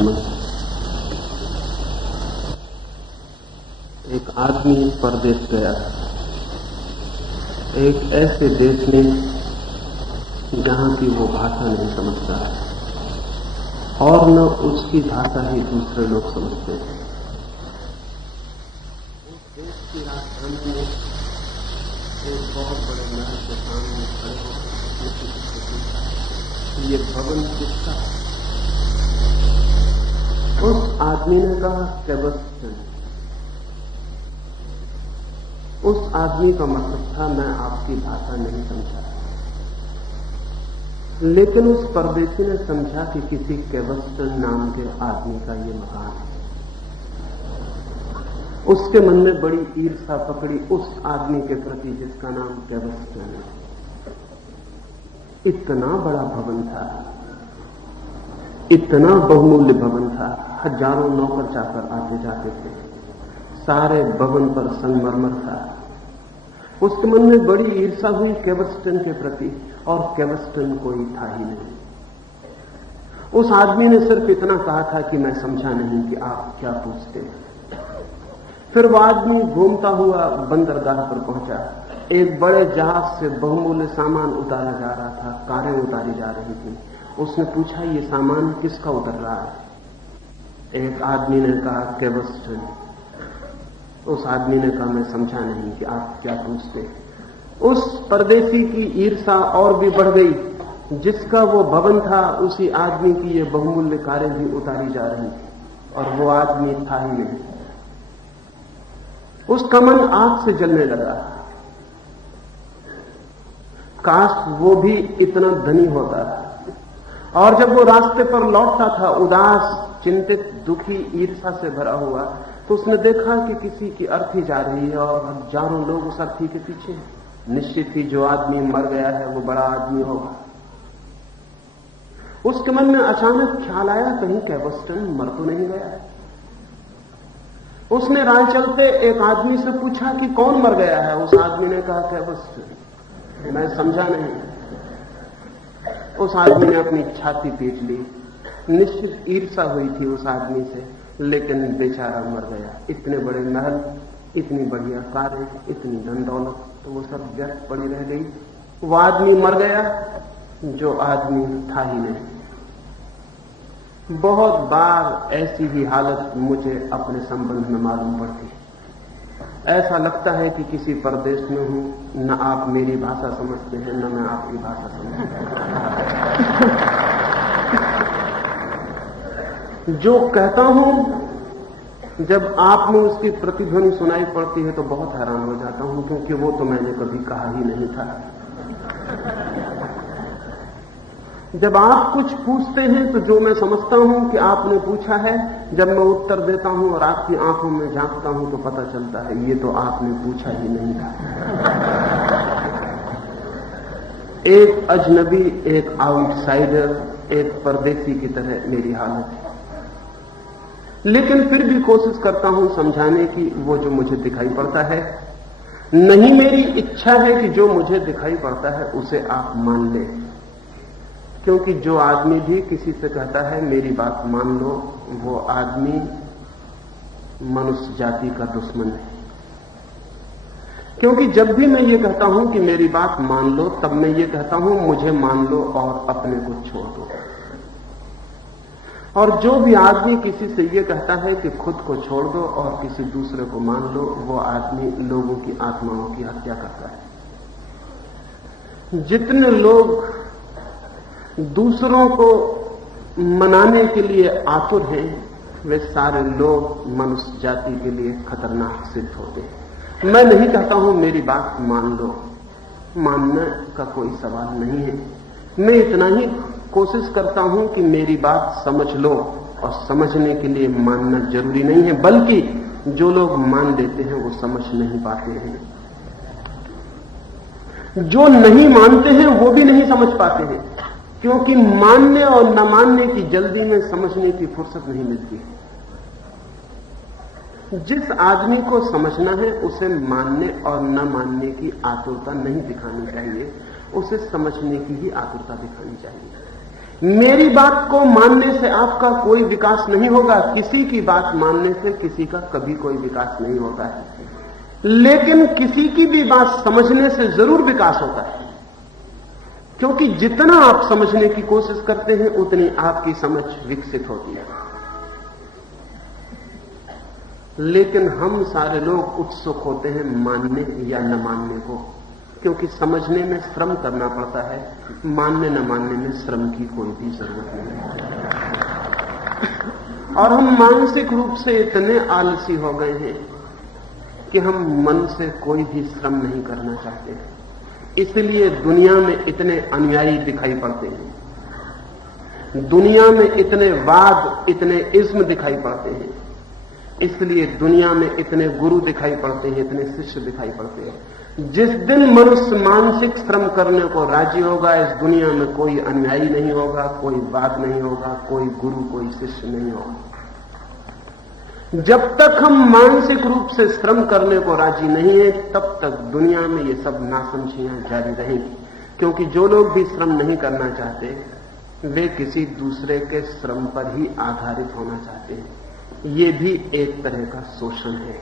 आगमन। एक आदमी परदेश गया, एक ऐसे देश में जहां की वो भाषा नहीं समझता है और न उसकी भाषा ही दूसरे लोग समझते हैं। उस देश की राजधानी में एक बहुत बड़े महल के सामने खड़े होकर किसी से पूछा, ये भवन किसका है? उस आदमी ने कहा, सेबेस्टियन। उस आदमी का मतलब था, मैं आपकी भाषा नहीं समझा। लेकिन उस परदेशी ने समझा कि किसी सेबेस्टियन नाम के आदमी का ये मकान है। उसके मन में बड़ी ईर्ष्या पकड़ी उस आदमी के प्रति जिसका नाम सेबेस्टियन है। इतना बड़ा भवन था, इतना बहुमूल्य भवन था, हजारों नौकर चाकर आते जाते थे, सारे भवन पर संगमरमर था। उसके मन में बड़ी ईर्ष्या हुई सेबेस्टियन के प्रति, और सेबेस्टियन कोई था ही नहीं। उस आदमी ने सिर्फ इतना कहा था कि मैं समझा नहीं कि आप क्या पूछते हैं। फिर वह आदमी घूमता हुआ बंदरगाह पर पहुंचा। एक बड़े जहाज से बहुमूल्य सामान उतारा जा रहा था, कारें उतारी जा रही थी। उसने पूछा, ये सामान किसका उतर रहा है? एक आदमी ने कहा, सेबेस्टियन। उस आदमी ने कहा, मैं समझा नहीं कि आप क्या पूछते। उस परदेशी की ईर्ष्या और भी बढ़ गई। जिसका वो भवन था, उसी आदमी की ये बहुमूल्य कारें भी उतारी जा रही थी, और वो आदमी था ही नहीं। उसका मन आग से जलने लगा। काश वो भी इतना धनी होता। और जब वो रास्ते पर लौटता था, उदास, चिंतित, दुखी, ईर्ष्या से भरा हुआ, तो उसने देखा कि किसी की अर्थी जा रही है और हजारों लोग उस अर्थी के पीछे। निश्चित ही जो आदमी मर गया है वो बड़ा आदमी होगा। उसके मन में अचानक ख्याल आया, कहीं सेबेस्टियन मर तो नहीं गया। उसने राह चलते एक आदमी से पूछा कि कौन मर गया है? उस आदमी ने कहा, सेबेस्टियन। मैं समझा नहीं। उस आदमी ने अपनी छाती पीट ली। निश्चित ईर्ष्या हुई थी उस आदमी से, लेकिन बेचारा मर गया। इतने बड़े महल, इतनी बढ़िया कारें, इतनी धन दौलत, तो वो सब व्यर्थ पड़ी रह गई। वो आदमी मर गया जो आदमी था ही नहीं। बहुत बार ऐसी ही हालत मुझे अपने संबंध में मालूम पड़ती। ऐसा लगता है कि किसी परदेश में हूं, न आप मेरी भाषा समझते हैं, न मैं आपकी भाषा समझता हूं। जो कहता हूं, जब आप में उसकी प्रतिध्वनि सुनाई पड़ती है तो बहुत हैरान हो जाता हूं, क्योंकि वो तो मैंने कभी कहा ही नहीं था। जब आप कुछ पूछते हैं तो जो मैं समझता हूं कि आपने पूछा है, जब मैं उत्तर देता हूं और आपकी आंखों में झांकता हूं तो पता चलता है ये तो आपने पूछा ही नहीं था। एक अजनबी, एक आउटसाइडर, एक परदेशी की तरह मेरी हालत है। लेकिन फिर भी कोशिश करता हूं समझाने की। वो जो मुझे दिखाई पड़ता है, नहीं मेरी इच्छा है कि जो मुझे दिखाई पड़ता है उसे आप मान ले, क्योंकि जो आदमी भी किसी से कहता है मेरी बात मान लो, वो आदमी मनुष्य जाति का दुश्मन है। क्योंकि जब भी मैं ये कहता हूं कि मेरी बात मान लो, तब मैं ये कहता हूं मुझे मान लो और अपने को छोड़ दो। और जो भी आदमी किसी से ये कहता है कि खुद को छोड़ दो और किसी दूसरे को मान लो, वो आदमी लोगों की आत्माओं की हत्या करता है। जितने लोग दूसरों को मनाने के लिए आतुर हैं, वे सारे लोग मनुष्य जाति के लिए खतरनाक सिद्ध होते हैं। मैं नहीं कहता हूं मेरी बात मान लो, मानने का कोई सवाल नहीं है। मैं इतना ही कोशिश करता हूं कि मेरी बात समझ लो, और समझने के लिए मानना जरूरी नहीं है, बल्कि जो लोग मान लेते हैं वो समझ नहीं पाते हैं। जो नहीं मानते हैं वो भी नहीं समझ पाते हैं, क्योंकि मानने और न मानने की जल्दी में समझने की फुर्सत नहीं मिलती। जिस आदमी को समझना है उसे मानने और न मानने की आतुरता नहीं दिखानी चाहिए, उसे समझने की ही आतुरता दिखानी चाहिए। मेरी बात को मानने से आपका कोई विकास नहीं होगा। किसी की बात मानने से किसी का कभी कोई विकास नहीं होता है, लेकिन किसी की भी बात समझने से जरूर विकास होता है, क्योंकि जितना आप समझने की कोशिश करते हैं उतनी आपकी समझ विकसित होती है। लेकिन हम सारे लोग उत्सुक होते हैं मानने या न मानने को, क्योंकि समझने में श्रम करना पड़ता है, मानने न मानने में श्रम की कोई भी जरूरत नहीं है। और हम मानसिक रूप से इतने आलसी हो गए हैं कि हम मन से कोई भी श्रम नहीं करना चाहते, इसलिए दुनिया में इतने अनुयायी दिखाई पड़ते हैं, दुनिया में इतने वाद, इतने इज्म दिखाई पड़ते हैं, इसलिए दुनिया में इतने गुरु दिखाई पड़ते हैं, इतने शिष्य दिखाई पड़ते हैं। जिस दिन मनुष्य मानसिक श्रम करने को राजी होगा, इस दुनिया में कोई अनुयायी नहीं होगा, कोई वाद नहीं होगा, कोई गुरु, कोई शिष्य नहीं होगा। जब तक हम मानसिक रूप से श्रम करने को राजी नहीं है, तब तक दुनिया में ये सब नासमझियां जारी रहेंगी, क्योंकि जो लोग भी श्रम नहीं करना चाहते वे किसी दूसरे के श्रम पर ही आधारित होना चाहते हैं। ये भी एक तरह का शोषण है।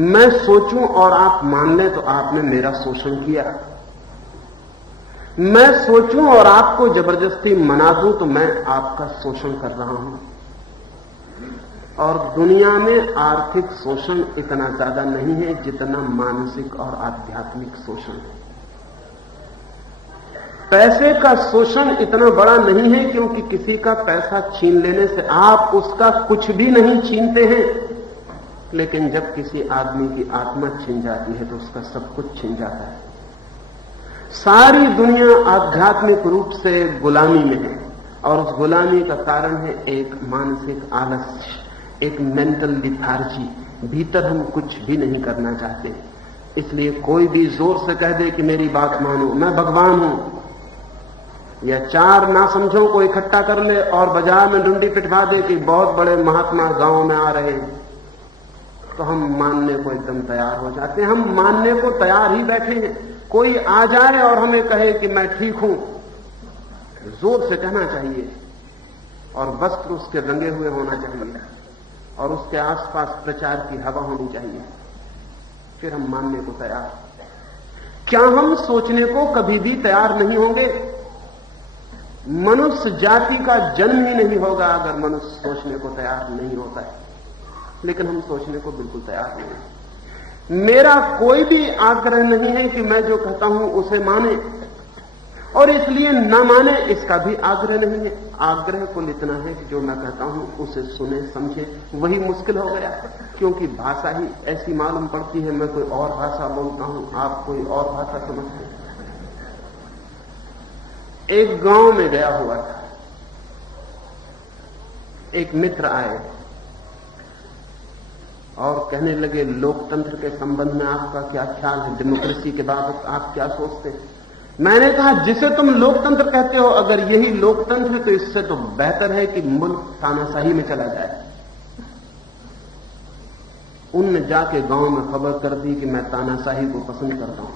मैं सोचूं और आप मान लें तो आपने मेरा शोषण किया, मैं सोचूं और आपको जबरदस्ती मना दूं तो मैं आपका शोषण कर रहा हूं। और दुनिया में आर्थिक शोषण इतना ज्यादा नहीं है जितना मानसिक और आध्यात्मिक शोषण है। पैसे का शोषण इतना बड़ा नहीं है, क्योंकि किसी का पैसा छीन लेने से आप उसका कुछ भी नहीं छीनते हैं, लेकिन जब किसी आदमी की आत्मा छिन जाती है तो उसका सब कुछ छिन जाता है। सारी दुनिया आध्यात्मिक रूप से गुलामी में है, और उस गुलामी का कारण है एक मानसिक आलस्य, एक मेंटल लिथार्जी। भीतर हम कुछ भी नहीं करना चाहते, इसलिए कोई भी जोर से कह दे कि मेरी बात मानो, मैं भगवान हूं, या चार नासमझों को इकट्ठा कर ले और बाजार में डुंडी पिटवा दे कि बहुत बड़े महात्मा गांव में आ रहे हैं, तो हम मानने को एकदम तैयार हो जाते हैं। हम मानने को तैयार ही बैठे हैं। कोई आ जाए और हमें कहे कि मैं ठीक हूं, जोर से कहना चाहिए, और वस्त्र उसके रंगे हुए होना चाहिए, और उसके आसपास प्रचार की हवा होनी चाहिए, फिर हम मानने को तैयार। क्या हम सोचने को कभी भी तैयार नहीं होंगे? मनुष्य जाति का जन्म ही नहीं होगा अगर मनुष्य सोचने को तैयार नहीं होता है, लेकिन हम सोचने को बिल्कुल तैयार नहीं है। मेरा कोई भी आग्रह नहीं है कि मैं जो कहता हूं उसे माने, और इसलिए न माने इसका भी आग्रह नहीं है। आग्रह कुल इतना है कि जो मैं कहता हूं उसे सुने, समझे। वही मुश्किल हो गया, क्योंकि भाषा ही ऐसी मालूम पड़ती है। मैं कोई और भाषा बोलता हूं, आप कोई और भाषा समझते हैं। एक गांव में गया हुआ था, एक मित्र आए और कहने लगे, लोकतंत्र के संबंध में आपका क्या ख्याल है, डेमोक्रेसी के बाबत आप क्या सोचते हैं? मैंने कहा, जिसे तुम लोकतंत्र कहते हो, अगर यही लोकतंत्र है तो इससे तो बेहतर है कि मुल्क तानाशाही में चला जाए। उनने जाके गांव में खबर कर दी कि मैं तानाशाही को पसंद करता हूं।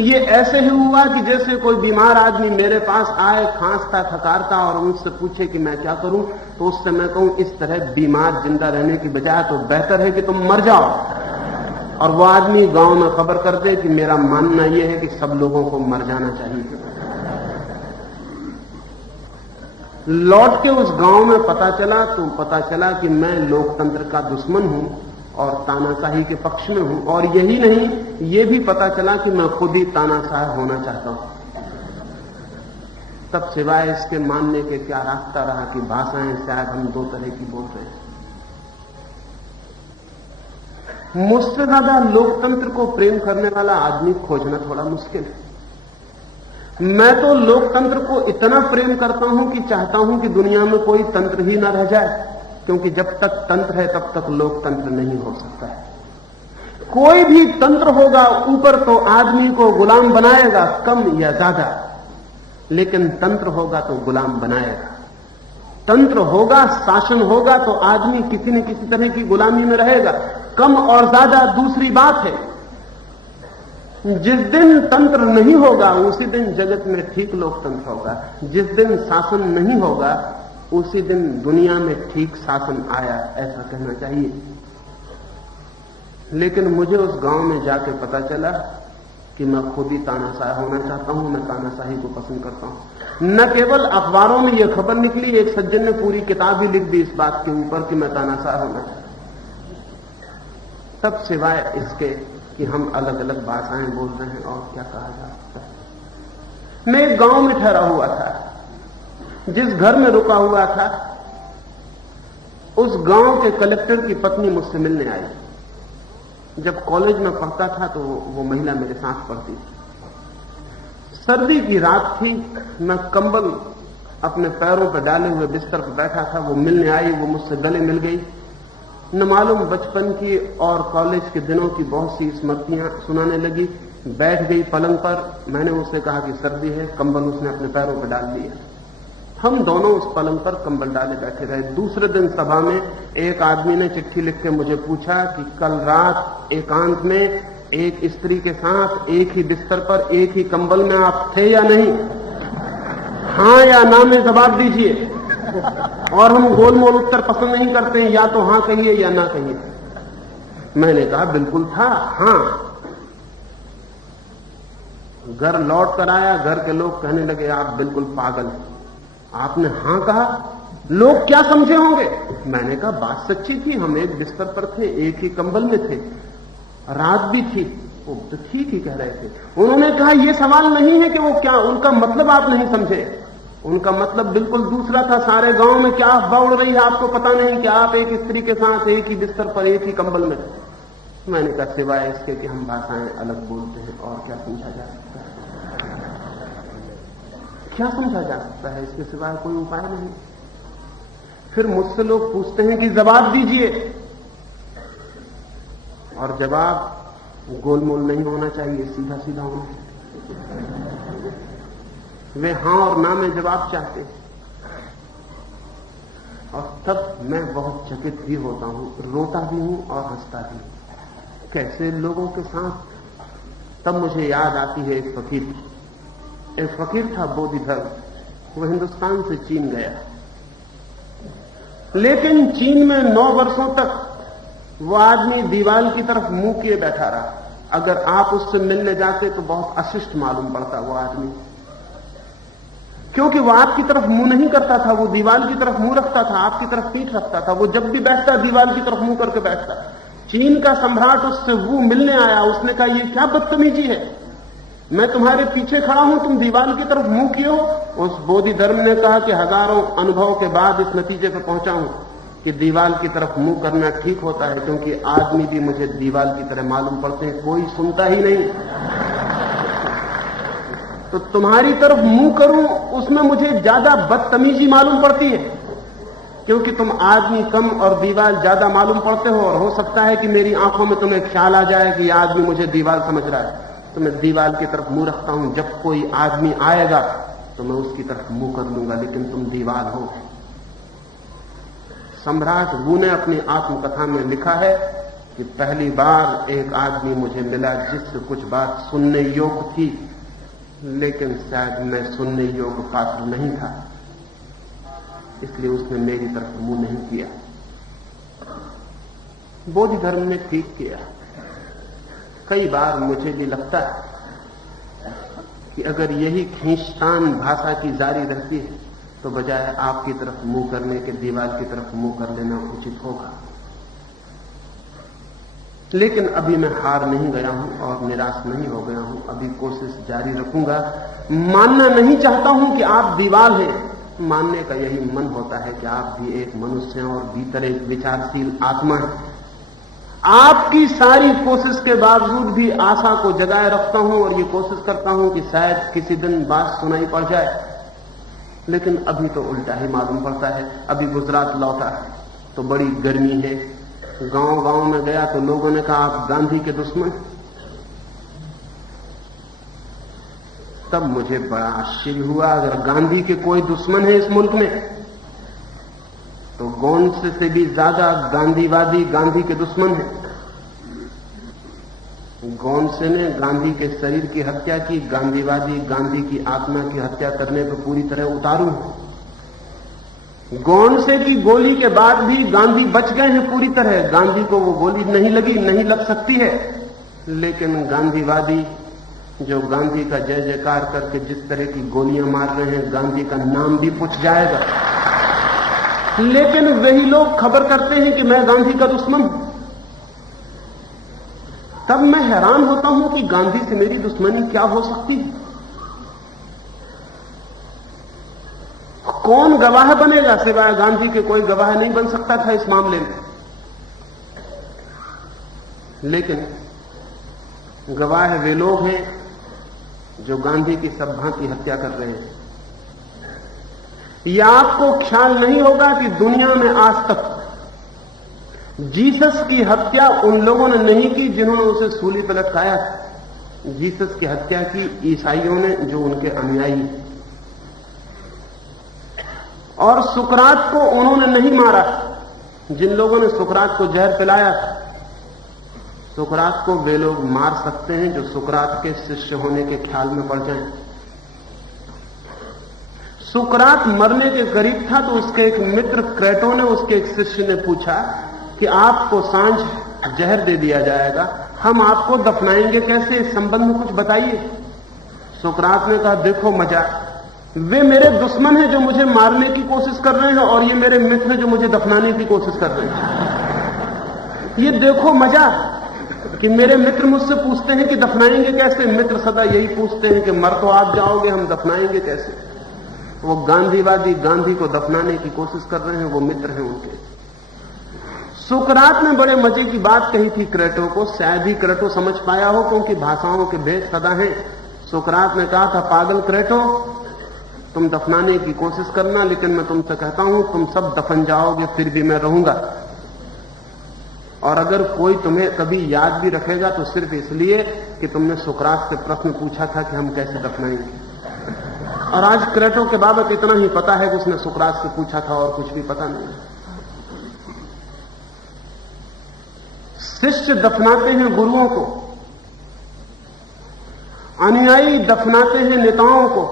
ये ऐसे ही हुआ कि जैसे कोई बीमार आदमी मेरे पास आए, खांसता थकारता, और मुझसे पूछे कि मैं क्या करूं, तो उससे मैं कहूं, इस तरह बीमार जिंदा रहने की बजाय तो बेहतर है कि तुम मर जाओ। और वो आदमी गांव में खबर कर दे कि मेरा मानना यह है कि सब लोगों को मर जाना चाहिए। लौट के उस गांव में पता चला कि मैं लोकतंत्र का दुश्मन हूं और तानाशाही के पक्ष में हूं, और यही नहीं, ये भी पता चला कि मैं खुद ही तानाशाह होना चाहता हूं। तब सिवाय इसके मानने के क्या रास्ता रहा कि भाषाएं शायद हम दो तरह की बोल रहे हैं। मुझसे ज्यादा लोकतंत्र को प्रेम करने वाला आदमी खोजना थोड़ा मुश्किल है। मैं तो लोकतंत्र को इतना प्रेम करता हूं कि चाहता हूं कि दुनिया में कोई तंत्र ही ना रह जाए, क्योंकि जब तक तंत्र है तब तक लोकतंत्र नहीं हो सकता है। कोई भी तंत्र होगा ऊपर तो आदमी को गुलाम बनाएगा, कम या ज्यादा, लेकिन तंत्र होगा तो गुलाम बनाएगा। तंत्र होगा, शासन होगा तो आदमी किसी न किसी तरह की गुलामी में रहेगा। कम और ज्यादा दूसरी बात है, जिस दिन तंत्र नहीं होगा उसी दिन जगत में ठीक लोकतंत्र होगा। जिस दिन शासन नहीं होगा उसी दिन दुनिया में ठीक शासन आया, ऐसा कहना चाहिए। लेकिन मुझे उस गांव में जाके पता चला कि मैं खुद ही तानाशाह होना चाहता हूं, मैं तानाशाही को पसंद करता हूं। न केवल अखबारों में यह खबर निकली, एक सज्जन ने पूरी किताब ही लिख दी इस बात के ऊपर कि मैं तानाशाह होना चाहता हूं। तब सिवाय इसके कि हम अलग अलग भाषाएं बोल रहे हैं और क्या कहा जा सकता है। मैं एक गांव में ठहरा हुआ था, जिस घर में रुका हुआ था उस गांव के कलेक्टर की पत्नी मुझसे मिलने आई। जब कॉलेज में पढ़ता था तो वो महिला मेरे साथ पढ़ती थी। सर्दी की रात थी, मैं कंबल अपने पैरों पर डाले हुए बिस्तर पर बैठा था। वो मिलने आई, वो मुझसे गले मिल गई। न मालूम बचपन की और कॉलेज के दिनों की बहुत सी स्मृतियां सुनाने लगी। बैठ गई पलंग पर। मैंने उससे कहा कि सर्दी है, कंबल उसने अपने पैरों पर डाल दिया। हम दोनों उस पलंग पर कंबल डाले बैठे रहे। दूसरे दिन सभा में एक आदमी ने चिट्ठी लिख के मुझे पूछा कि कल रात एकांत में एक स्त्री के साथ एक ही बिस्तर पर एक ही कंबल में आप थे या नहीं? हां या ना में जवाब दीजिए। और हम गोलमोल उत्तर पसंद नहीं करते हैं, या तो हां कहिए या ना कहिए। मैंने कहा बिल्कुल था, हां। घर लौट कर आया, घर के लोग कहने लगे आप बिल्कुल पागल हैं, आपने हां कहा, लोग क्या समझे होंगे? मैंने कहा बात सच्ची थी, हम एक बिस्तर पर थे, एक ही कंबल में थे, रात भी थी। वो तो ठीक ही कह रहे थे। उन्होंने कहा यह सवाल नहीं है कि वो क्या, उनका मतलब आप नहीं समझे, उनका मतलब बिल्कुल दूसरा था। सारे गांव में क्या अफवाह उड़ रही है आपको पता नहीं कि आप एक स्त्री के साथ एक ही बिस्तर पर एक ही कंबल में थे। मैंने कहा सिवाय इसके कि हम भाषाएं अलग बोलते हैं और क्या समझा जा सकता है? क्या समझा जा सकता है? इसके सिवाय कोई उपाय नहीं। फिर मुझसे लोग पूछते हैं कि जवाब दीजिए, और जवाब गोलमोल नहीं होना चाहिए, सीधा सीधा होना चाहिए। वे हां और ना में जवाब चाहते हैं। और तब मैं बहुत चकित भी होता हूं, रोता भी हूं और हंसता भी हूं। कैसे लोगों के साथ। तब मुझे याद आती है एक फकीर की। एक फकीर था बोधिधर्म, वो हिंदुस्तान से चीन गया, लेकिन चीन में 9 वर्षों तक वो आदमी दीवार की तरफ मुंह किए बैठा रहा। अगर आप उससे मिलने जाते तो बहुत अशिष्ट मालूम पड़ता वो आदमी, क्योंकि वो आपकी तरफ मुंह नहीं करता था, वो दीवार की तरफ मुंह रखता था, आपकी तरफ पीठ रखता था। वो जब भी बैठता दीवार की तरफ मुंह करके बैठता। चीन का सम्राट उससे वो मिलने आया, उसने कहा ये क्या बदतमीजी है, मैं तुम्हारे पीछे खड़ा हूं, तुम दीवार की तरफ मुंह किए हो। उस बोधि धर्म ने कहा कि हजारों अनुभव के बाद इस नतीजे पर पहुंचा हूं कि दीवार की तरफ मुंह करना ठीक होता है, क्योंकि आदमी भी मुझे दीवार की तरह मालूम पड़ते हैं, कोई सुनता ही नहीं। तो तुम्हारी तरफ मुंह करूं उसमें मुझे ज्यादा बदतमीजी मालूम पड़ती है, क्योंकि तुम आदमी कम और दीवार ज्यादा मालूम पड़ते हो। और हो सकता है कि मेरी आंखों में तुम्हें ख्याल आ जाए कि यह आदमी मुझे दीवार समझ रहा है, तो मैं दीवार की तरफ मुंह रखता हूं। जब कोई आदमी आएगा तो मैं उसकी तरफ मुंह कर लूंगा, लेकिन तुम दीवार हो। सम्राट वू ने अपनी आत्मकथा में लिखा है कि पहली बार एक आदमी मुझे मिला जिससे कुछ बात सुनने योग्य थी, लेकिन शायद मैं सुनने योग्य पात्र नहीं था, इसलिए उसने मेरी तरफ मुंह नहीं किया। बोधि धर्म ने ठीक किया। कई बार मुझे भी लगता है कि अगर यही खींचतान भाषा की जारी रहती है तो बजाय आपकी तरफ मुंह करने के दीवार की तरफ मुंह कर लेना उचित होगा। लेकिन अभी मैं हार नहीं गया हूं और निराश नहीं हो गया हूं, अभी कोशिश जारी रखूंगा। मानना नहीं चाहता हूं कि आप दीवार हैं, मानने का यही मन होता है कि आप भी एक मनुष्य हैं और भीतर एक विचारशील आत्मा है। आपकी सारी कोशिश के बावजूद भी आशा को जगाए रखता हूं और ये कोशिश करता हूं कि शायद किसी दिन बात सुनाई पड़ जाए, लेकिन अभी तो उल्टा ही मालूम पड़ता है। अभी गुजरात लौटा तो बड़ी गर्मी है, गांव गांव में गया तो लोगों ने कहा आप गांधी के दुश्मन। तब मुझे बड़ा आश्चर्य हुआ, अगर गांधी के कोई दुश्मन है इस मुल्क में तो गोंडसे से भी ज्यादा गांधीवादी गांधी के दुश्मन है। गोडसे ने गांधी के शरीर की हत्या की, गांधीवादी गांधी की आत्मा की हत्या करने पर पूरी तरह उतारू हैं। गोडसे की गोली के बाद भी गांधी बच गए हैं पूरी तरह, गांधी को वो गोली नहीं लगी, नहीं लग सकती है। लेकिन गांधीवादी जो गांधी का जय जयकार करके जिस तरह की गोलियां मार रहे हैं, गांधी का नाम भी पूछ जाएगा। लेकिन वही लोग खबर करते हैं कि मैं गांधी का दुश्मन हूं। तब मैं हैरान होता हूं कि गांधी से मेरी दुश्मनी क्या हो सकती है। कौन गवाह बनेगा? सिवाय गांधी के कोई गवाह नहीं बन सकता था इस मामले में। लेकिन गवाह वे लोग हैं जो गांधी की सब भांति हत्या कर रहे हैं। यह आपको ख्याल नहीं होगा कि दुनिया में आज तक जीसस की हत्या उन लोगों ने नहीं की जिन्होंने उसे सूली पर लटकाया था। जीसस की हत्या की ईसाइयों ने, जो उनके अनुयायी हैं। और सुकरात को उन्होंने नहीं मारा। जिन लोगों ने सुकरात को जहर पिलाया था, सुकरात को वे लोग मार सकते हैं जो सुकरात के शिष्य होने के ख्याल में पड़ जाएं। सुकरात मरने के करीब था तो उसके एक मित्र क्रेटो ने, उसके एक शिष्य ने पूछा कि आपको सांझ जहर दे दिया जाएगा, हम आपको दफनाएंगे कैसे, इस संबंध में कुछ बताइए। सुकरात ने कहा, देखो मजा, वे मेरे दुश्मन हैं जो मुझे मारने की कोशिश कर रहे हैं, और ये मेरे मित्र हैं जो मुझे दफनाने की कोशिश कर रहे हैं। ये देखो मजा कि मेरे मित्र मुझसे पूछते हैं कि दफनाएंगे कैसे। मित्र सदा यही पूछते हैं कि मर तो आप जाओगे, हम दफनाएंगे कैसे। वो गांधीवादी गांधी को दफनाने की कोशिश कर रहे हैं, वो मित्र हैं उनके। सुकरात ने बड़े मजे की बात कही थी क्रेटो को, शायद ही क्रेटो समझ पाया हो, क्योंकि भाषाओं के भेद सदा हैं। सुकरात ने कहा था, पागल क्रेटो, तुम दफनाने की कोशिश करना, लेकिन मैं तुमसे कहता हूं तुम सब दफन जाओगे, फिर भी मैं रहूंगा। और अगर कोई तुम्हें कभी याद भी रखेगा तो सिर्फ इसलिए कि तुमने सुकरात से प्रश्न पूछा था कि हम कैसे दफनाएंगे। और आज क्रेटो के बाबत इतना ही पता है कि उसने सुकरात से पूछा था, और कुछ भी पता नहीं। शिष्य दफनाते हैं गुरुओं को, अनुयायी दफनाते हैं नेताओं को,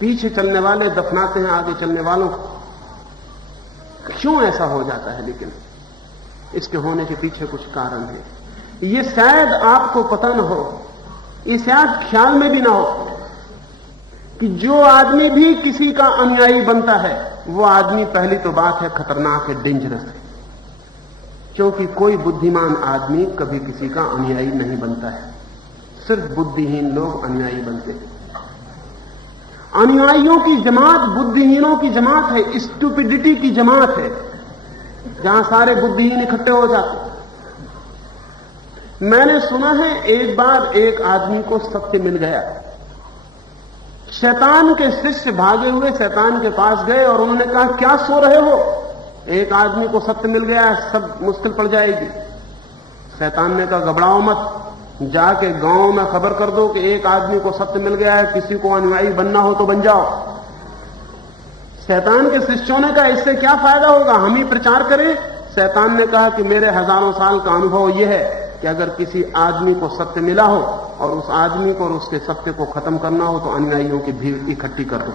पीछे चलने वाले दफनाते हैं आगे चलने वालों को। क्यों ऐसा हो जाता है? लेकिन इसके होने के पीछे कुछ कारण है। ये शायद आपको पता न हो, ये शायद ख्याल में भी ना हो कि जो आदमी भी किसी का अनुयायी बनता है, वो आदमी पहली तो बात है खतरनाक है, डेंजरस है। क्योंकि कोई बुद्धिमान आदमी कभी किसी का अनुयायी नहीं बनता है, सिर्फ बुद्धिहीन लोग अनुयायी बनते हैं। अनुयायियों की जमात बुद्धिहीनों की जमात है, स्टूपिडिटी की जमात है, जहां सारे बुद्धिहीन इकट्ठे हो जाते। मैंने सुना है एक बार एक आदमी को सत्य मिल गया। शैतान के शिष्य भागे हुए शैतान के पास गए और उन्होंने कहा, क्या सो रहे हो, एक आदमी को सत्य मिल गया है, सब मुश्किल पड़ जाएगी। शैतान ने कहा, घबराओ मत, जाके गांव में खबर कर दो कि एक आदमी को सत्य मिल गया है, किसी को अनुयायी बनना हो तो बन जाओ। शैतान के शिष्यों ने कहा, इससे क्या फायदा होगा, हम ही प्रचार करें। शैतान ने कहा कि मेरे हजारों साल का अनुभव यह है कि अगर किसी आदमी को सत्य मिला हो और उस आदमी को और उसके सत्य को खत्म करना हो तो अनुयायियों की भीड़ इकट्ठी कर दो।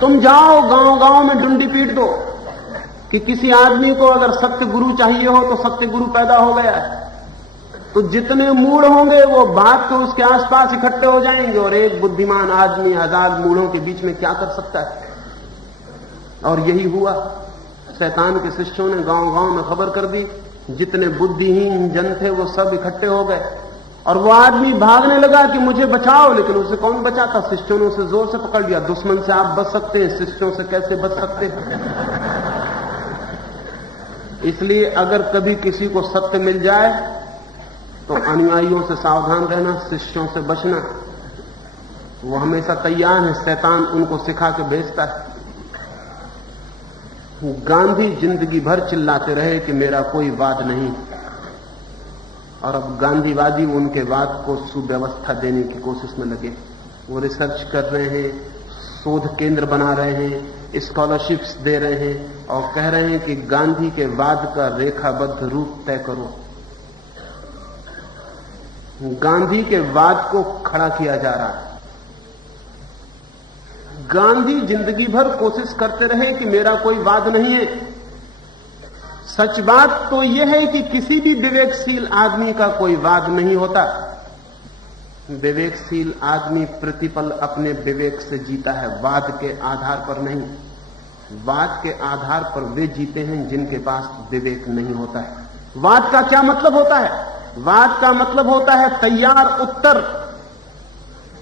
तुम जाओ गांव गांव में डुंडी पीट दो कि किसी आदमी को अगर सत्य गुरु चाहिए हो तो सत्य गुरु पैदा हो गया है। तो जितने मूढ़ होंगे वो भाग के उसके आसपास इकट्ठे हो जाएंगे, और एक बुद्धिमान आदमी हजार मूढ़ों के बीच में क्या कर सकता है। और यही हुआ। शैतान के शिष्यों ने गांव गांव में खबर कर दी, जितने बुद्धिहीन जन थे वो सब इकट्ठे हो गए, और वो आदमी भागने लगा कि मुझे बचाओ, लेकिन उसे कौन बचाता। शिष्यों ने उसे जोर से पकड़ लिया। दुश्मन से आप बच सकते हैं, शिष्यों से कैसे बच सकते हैं। इसलिए अगर कभी किसी को सत्य मिल जाए तो अनुयायियों से सावधान रहना, शिष्यों से बचना। वो हमेशा तैयार है, शैतान उनको सिखा के भेजता है। गांधी जिंदगी भर चिल्लाते रहे कि मेरा कोई वाद नहीं, और अब गांधीवादी उनके वाद को सुव्यवस्था देने की कोशिश में लगे। वो रिसर्च कर रहे हैं, शोध केंद्र बना रहे हैं, स्कॉलरशिप्स दे रहे हैं, और कह रहे हैं कि गांधी के वाद का रेखाबद्ध रूप तय करो। गांधी के वाद को खड़ा किया जा रहा है। गांधी जिंदगी भर कोशिश करते रहे कि मेरा कोई वाद नहीं है। सच बात तो यह है कि किसी भी विवेकशील आदमी का कोई वाद नहीं होता। विवेकशील आदमी प्रतिपल अपने विवेक से जीता है, वाद के आधार पर नहीं। वाद के आधार पर वे जीते हैं जिनके पास विवेक नहीं होता है। वाद का क्या मतलब होता है? वाद का मतलब होता है तैयार उत्तर।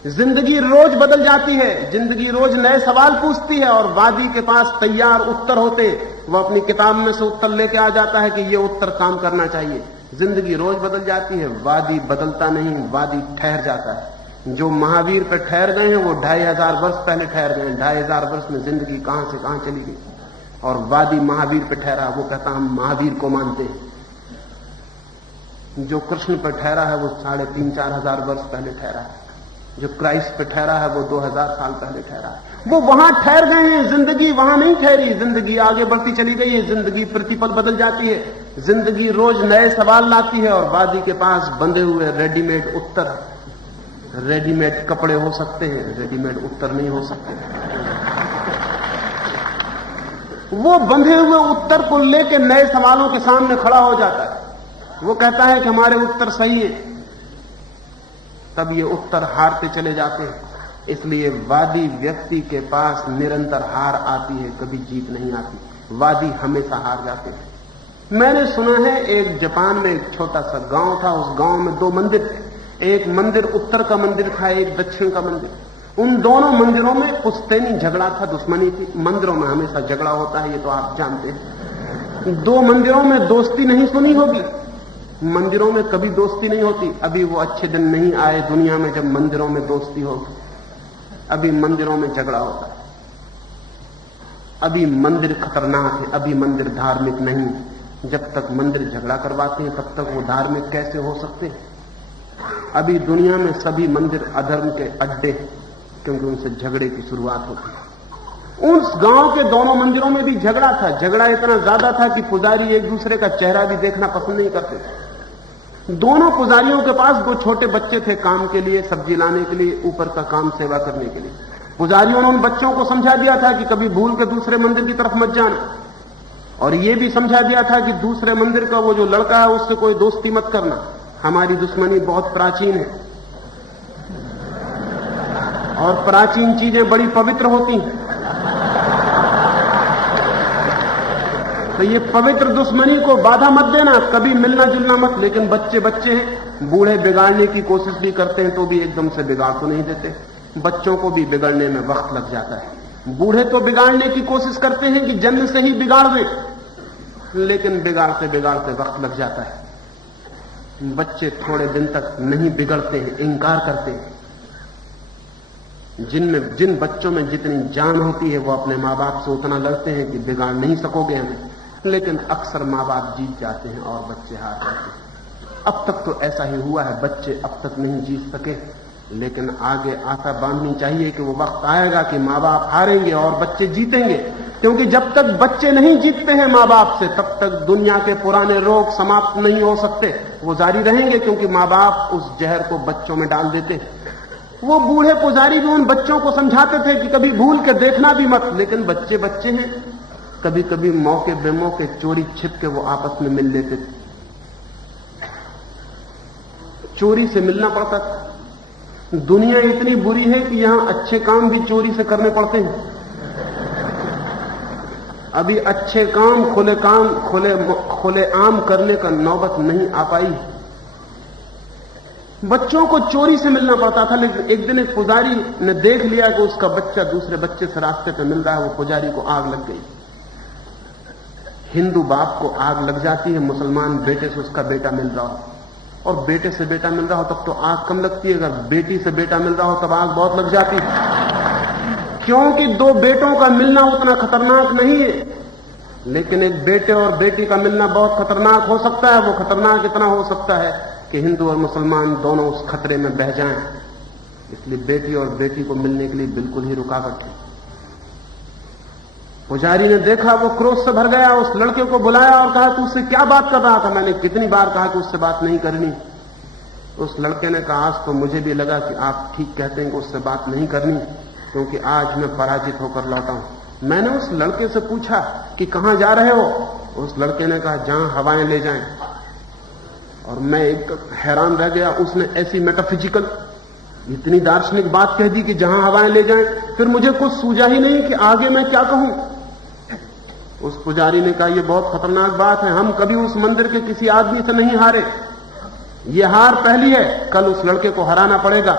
जिंदगी रोज बदल जाती है, जिंदगी रोज नए सवाल पूछती है और वादी के पास तैयार उत्तर होते हैं। वह अपनी किताब में से उत्तर लेके आ जाता है कि यह उत्तर काम करना चाहिए। जिंदगी रोज बदल जाती है, वादी बदलता नहीं, वादी ठहर जाता है। जो महावीर पर ठहर गए हैं वो 2500 वर्ष पहले ठहर गए हैं। 2500 वर्ष में जिंदगी कहां से कहां चली गई। और वादी महावीर पर ठहरा, वो कहता हम महावीर को मानते हैं। जो कृष्ण पर ठहरा है वो 3500-4000 हजार वर्ष पहले ठहरा है। जो क्राइस्ट पे ठहरा है वो 2000 साल पहले ठहरा है। वो वहां ठहर गए हैं, जिंदगी वहां नहीं ठहरी। जिंदगी आगे बढ़ती चली गई है, जिंदगी प्रतिपल बदल जाती है, जिंदगी रोज नए सवाल लाती है। और वादी के पास बंधे हुए रेडीमेड उत्तर, रेडीमेड कपड़े हो सकते हैं, रेडीमेड उत्तर नहीं हो सकते। वो बंधे हुए उत्तर को लेकर नए सवालों के सामने खड़ा हो जाता है। वो कहता है कि हमारे उत्तर सही है, तब ये उत्तर हारते चले जाते हैं। इसलिए वादी व्यक्ति के पास निरंतर हार आती है, कभी जीत नहीं आती। वादी हमेशा हार जाते हैं। मैंने सुना है एक जापान में एक छोटा सा गांव था, उस गांव में 2 मंदिर थे। एक मंदिर उत्तर का मंदिर था, एक दक्षिण का मंदिर। उन दोनों मंदिरों में पुश्तैनी झगड़ा था, दुश्मनी थी। मंदिरों में हमेशा झगड़ा होता है, ये तो आप जानते हैं। 2 मंदिरों में दोस्ती नहीं सुनी होगी, मंदिरों में कभी दोस्ती नहीं होती। अभी वो अच्छे दिन नहीं आए दुनिया में जब मंदिरों में दोस्ती होगी। अभी मंदिरों में झगड़ा होता है, अभी मंदिर खतरनाक है, अभी मंदिर धार्मिक नहीं है। जब तक मंदिर झगड़ा करवाते हैं तब तक वो धार्मिक कैसे हो सकते हैं? अभी दुनिया में सभी मंदिर अधर्म के अड्डे, क्योंकि उनसे झगड़े की शुरुआत होती है। उस गांव के दोनों मंदिरों में भी झगड़ा था। झगड़ा इतना ज्यादा था कि पुजारी एक दूसरे का चेहरा भी देखना पसंद नहीं करते थे। दोनों पुजारियों के पास 2 छोटे बच्चे थे काम के लिए, सब्जी लाने के लिए, ऊपर का काम सेवा करने के लिए। पुजारियों ने उन बच्चों को समझा दिया था कि कभी भूल के दूसरे मंदिर की तरफ मत जाना, और यह भी समझा दिया था कि दूसरे मंदिर का वो जो लड़का है उससे कोई दोस्ती मत करना, हमारी दुश्मनी बहुत प्राचीन है और प्राचीन चीजें बड़ी पवित्र होती हैं। तो ये पवित्र दुश्मनी को बाधा मत देना, कभी मिलना जुलना मत। लेकिन बच्चे बच्चे हैं, बूढ़े बिगाड़ने की कोशिश भी करते हैं तो भी एकदम से बिगाड़ तो नहीं देते। बच्चों को भी बिगड़ने में वक्त लग जाता है। बूढ़े तो बिगाड़ने की कोशिश करते हैं कि जन्म से ही बिगाड़ दें, लेकिन बिगाड़ते बिगाड़ते वक्त लग जाता है। बच्चे थोड़े दिन तक नहीं बिगड़ते हैं, इंकार करते हैं। जिन बच्चों में जितनी जान होती है वो अपने माँ बाप से उतना लड़ते हैं कि बिगाड़ नहीं सकोगे हमें, लेकिन अक्सर माँ बाप जीत जाते हैं और बच्चे हार जाते हैं। अब तक तो ऐसा ही हुआ है, बच्चे अब तक नहीं जीत सके, लेकिन आगे आशा बांधनी चाहिए कि वो वक्त आएगा कि माँ बाप हारेंगे और बच्चे जीतेंगे। क्योंकि जब तक बच्चे नहीं जीतते हैं माँ बाप से, तब तक दुनिया के पुराने रोग समाप्त नहीं हो सकते, वो जारी रहेंगे, क्योंकि माँ बाप उस जहर को बच्चों में डाल देते। वो बूढ़े पुजारी भी उन बच्चों को समझाते थे कि कभी भूल के देखना भी मत, लेकिन बच्चे बच्चे हैं, कभी कभी मौके बेमौके चोरी छिप के वो आपस में मिल लेते थे। चोरी से मिलना पड़ता था। दुनिया इतनी बुरी है कि यहां अच्छे काम भी चोरी से करने पड़ते हैं। अभी अच्छे काम खुले आम करने का नौबत नहीं आ पाई। बच्चों को चोरी से मिलना पड़ता था। लेकिन एक दिन एक पुजारी ने देख लिया कि उसका बच्चा दूसरे बच्चे से रास्ते पे मिल रहा है। वो पुजारी को आग लग गई। हिंदू बाप को आग लग जाती है, मुसलमान बेटे से उसका बेटा मिल रहा हो, और बेटे से बेटा मिल रहा हो तब तो आग कम लगती है, अगर बेटी से बेटा मिल रहा हो तब आग बहुत लग जाती है। क्योंकि 2 बेटों का मिलना उतना खतरनाक नहीं है, लेकिन एक बेटे और बेटी का मिलना बहुत खतरनाक हो सकता है। वो खतरनाक इतना हो सकता है कि हिंदू और मुसलमान दोनों उस खतरे में बह जाएं। इसलिए बेटी और बेटी को मिलने के लिए बिल्कुल ही रुकावट है। पुजारी ने देखा, वो क्रोध से भर गया, उस लड़के को बुलाया और कहा, तू उससे क्या बात कर रहा था? मैंने कितनी बार कहा कि उससे बात नहीं करनी। उस लड़के ने कहा, आज तो मुझे भी लगा कि आप ठीक कहते हैं कि उससे बात नहीं करनी, क्योंकि आज मैं पराजित होकर लौटा हूं। मैंने उस लड़के से पूछा कि कहां जा रहे हो? उस लड़के ने कहा, जहां हवाएं ले जाएं। और मैं एक हैरान रह गया। उसने ऐसी मेटाफिजिकल, इतनी दार्शनिक बात कह दी कि जहां हवाएं ले जाएं। फिर मुझे कुछ सूझा ही नहीं कि आगे मैं क्या कहूं। उस पुजारी ने कहा, यह बहुत खतरनाक बात है, हम कभी उस मंदिर के किसी आदमी से नहीं हारे, ये हार पहली है, कल उस लड़के को हराना पड़ेगा।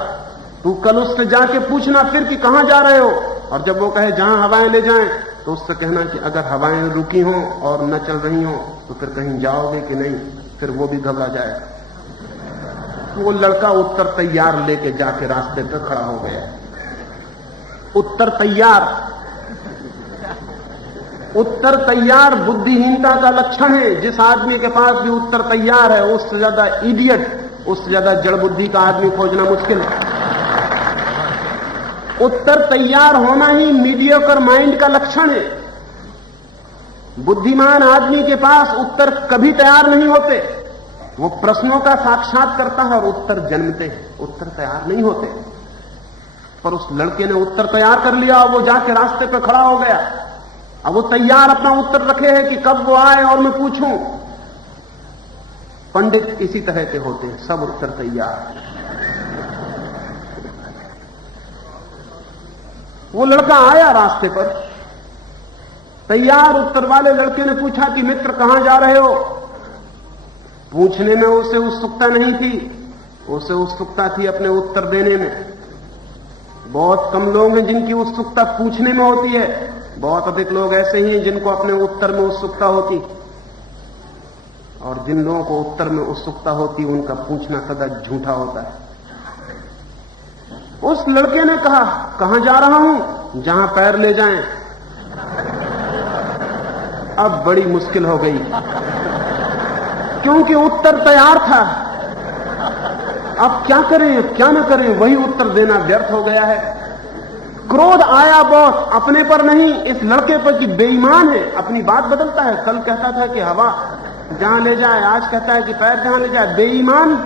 तू कल उससे जाके पूछना फिर कि कहां जा रहे हो, और जब वो कहे जहां हवाएं ले जाएं, तो उससे कहना कि अगर हवाएं रुकी हों और न चल रही हों तो फिर कहीं जाओगे कि नहीं। फिर वो भी घबरा जाएगा। वो लड़का उत्तर तैयार लेके जाके रास्ते पर खड़ा हो गया। उत्तर तैयार, उत्तर तैयार बुद्धिहीनता का लक्षण है। जिस आदमी के पास भी उत्तर तैयार है, उससे ज्यादा इडियट, उससे ज्यादा जड़ बुद्धि का आदमी खोजना मुश्किल है। उत्तर तैयार होना ही मीडियोकर माइंड का लक्षण है। बुद्धिमान आदमी के पास उत्तर कभी तैयार नहीं होते। वो प्रश्नों का साक्षात करता है और उत्तर जन्मते हैं, उत्तर तैयार नहीं होते। पर उस लड़के ने उत्तर तैयार कर लिया और वो जाके रास्ते पे खड़ा हो गया। अब वो तैयार अपना उत्तर रखे है कि कब वो आए और मैं पूछूं। पंडित इसी तरह के होते हैं, सब उत्तर तैयार। वो लड़का आया रास्ते पर, तैयार उत्तर वाले लड़के ने पूछा कि मित्र कहां जा रहे हो? पूछने में उसे उत्सुकता नहीं थी, उसे उत्सुकता थी अपने उत्तर देने में। बहुत कम लोग हैं जिनकी उत्सुकता पूछने में होती है, बहुत अधिक लोग ऐसे ही हैं जिनको अपने उत्तर में उत्सुकता होती। और जिन लोगों को उत्तर में उत्सुकता होती उनका पूछना सदा झूठा होता है। उस लड़के ने कहा, कहां जा रहा हूं? जहां पैर ले जाएं। अब बड़ी मुश्किल हो गई, क्योंकि उत्तर तैयार था। अब क्या करें क्या न करें, वही उत्तर देना व्यर्थ हो गया है। क्रोध आया बहुत, अपने पर नहीं, इस लड़के पर कि बेईमान है, अपनी बात बदलता है। कल कहता था कि हवा जहां ले जाए, आज कहता है कि पैर जहां ले जाए, बेईमान।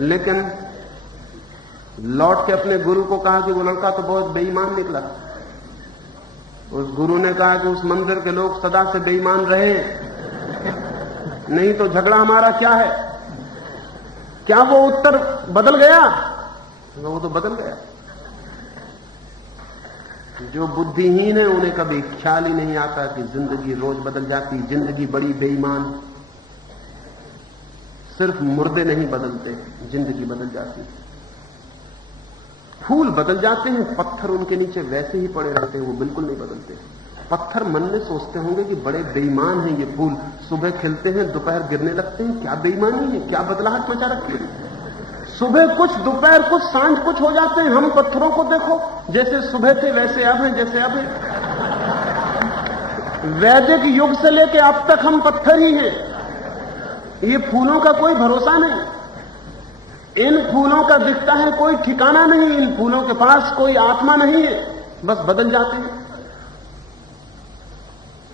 लेकिन लौट के अपने गुरु को कहा कि वो लड़का तो बहुत बेईमान निकला। उस गुरु ने कहा कि उस मंदिर के लोग सदा से बेईमान रहे, नहीं तो झगड़ा हमारा क्या है? क्या वो उत्तर बदल गया? वो तो बदल गया। जो बुद्धिहीन है उन्हें कभी ख्याल ही नहीं आता कि जिंदगी रोज बदल जाती, जिंदगी बड़ी बेईमान। सिर्फ मुर्दे नहीं बदलते, जिंदगी बदल जाती। फूल बदल जाते हैं, पत्थर उनके नीचे वैसे ही पड़े रहते हैं, वो बिल्कुल नहीं बदलते। पत्थर मन में सोचते होंगे कि बड़े बेईमान हैं ये फूल, सुबह खिलते हैं दोपहर गिरने लगते हैं, क्या बेईमानी है, क्या बदलाहट मचा रखी है। सुबह कुछ, दोपहर कुछ, सांझ कुछ हो जाते हैं। हम पत्थरों को देखो, जैसे सुबह थे वैसे अब हैं, जैसे अब हैं। वैदिक युग से लेकर अब तक हम पत्थर ही हैं। ये फूलों का कोई भरोसा नहीं। इन फूलों का दिखता है कोई ठिकाना नहीं, इन फूलों के पास कोई आत्मा नहीं है, बस बदल जाते हैं।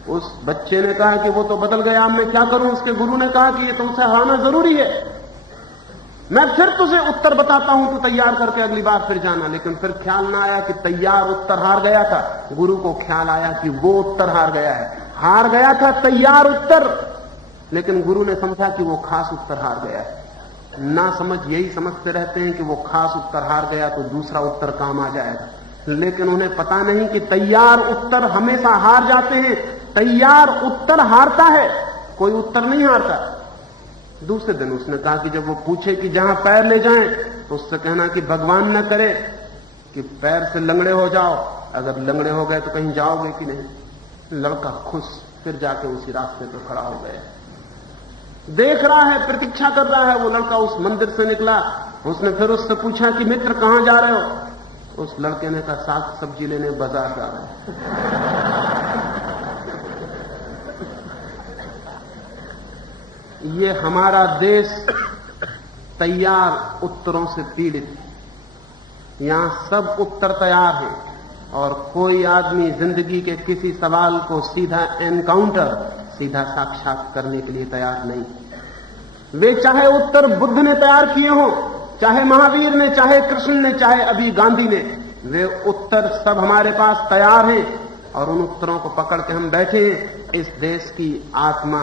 उस बच्चे ने कहा कि वो तो बदल गया, अब मैं क्या करूं? उसके गुरु ने कहा कि ये तुमसे हराना जरूरी है। मैं फिर तुझे उत्तर बताता हूं, तू तैयार करके अगली बार फिर जाना। लेकिन फिर ख्याल ना आया कि तैयार उत्तर हार गया था। गुरु को ख्याल आया कि वो उत्तर हार गया है। हार गया था तैयार उत्तर, लेकिन गुरु ने समझा कि वो खास उत्तर हार गया है। ना समझ यही समझते रहते हैं कि वो खास उत्तर हार गया तो दूसरा उत्तर काम आ जाएगा, लेकिन उन्हें पता नहीं कि तैयार उत्तर हमेशा हार जाते हैं। तैयार उत्तर हारता है, कोई उत्तर नहीं हारता। दूसरे दिन उसने कहा कि जब वो पूछे कि जहां पैर ले जाएं, तो उससे कहना कि भगवान न करे कि पैर से लंगड़े हो जाओ, अगर लंगड़े हो गए तो कहीं जाओगे कि नहीं। लड़का खुश फिर जाके उसी रास्ते पर खड़ा हो गया, देख रहा है, प्रतीक्षा कर रहा है। वो लड़का उस मंदिर से निकला, उसने फिर उससे पूछा कि मित्र कहां जा रहे हो? उस लड़के ने कहा साग सब्जी लेने बाजार जा रहा है। ये हमारा देश तैयार उत्तरों से पीड़ित है। यहां सब उत्तर तैयार हैं और कोई आदमी जिंदगी के किसी सवाल को सीधा एनकाउंटर, सीधा साक्षात करने के लिए तैयार नहीं। वे चाहे उत्तर बुद्ध ने तैयार किए हों, चाहे महावीर ने, चाहे कृष्ण ने, चाहे अभी गांधी ने, वे उत्तर सब हमारे पास तैयार हैं और उन उत्तरों को पकड़ के हम बैठे हैं। इस देश की आत्मा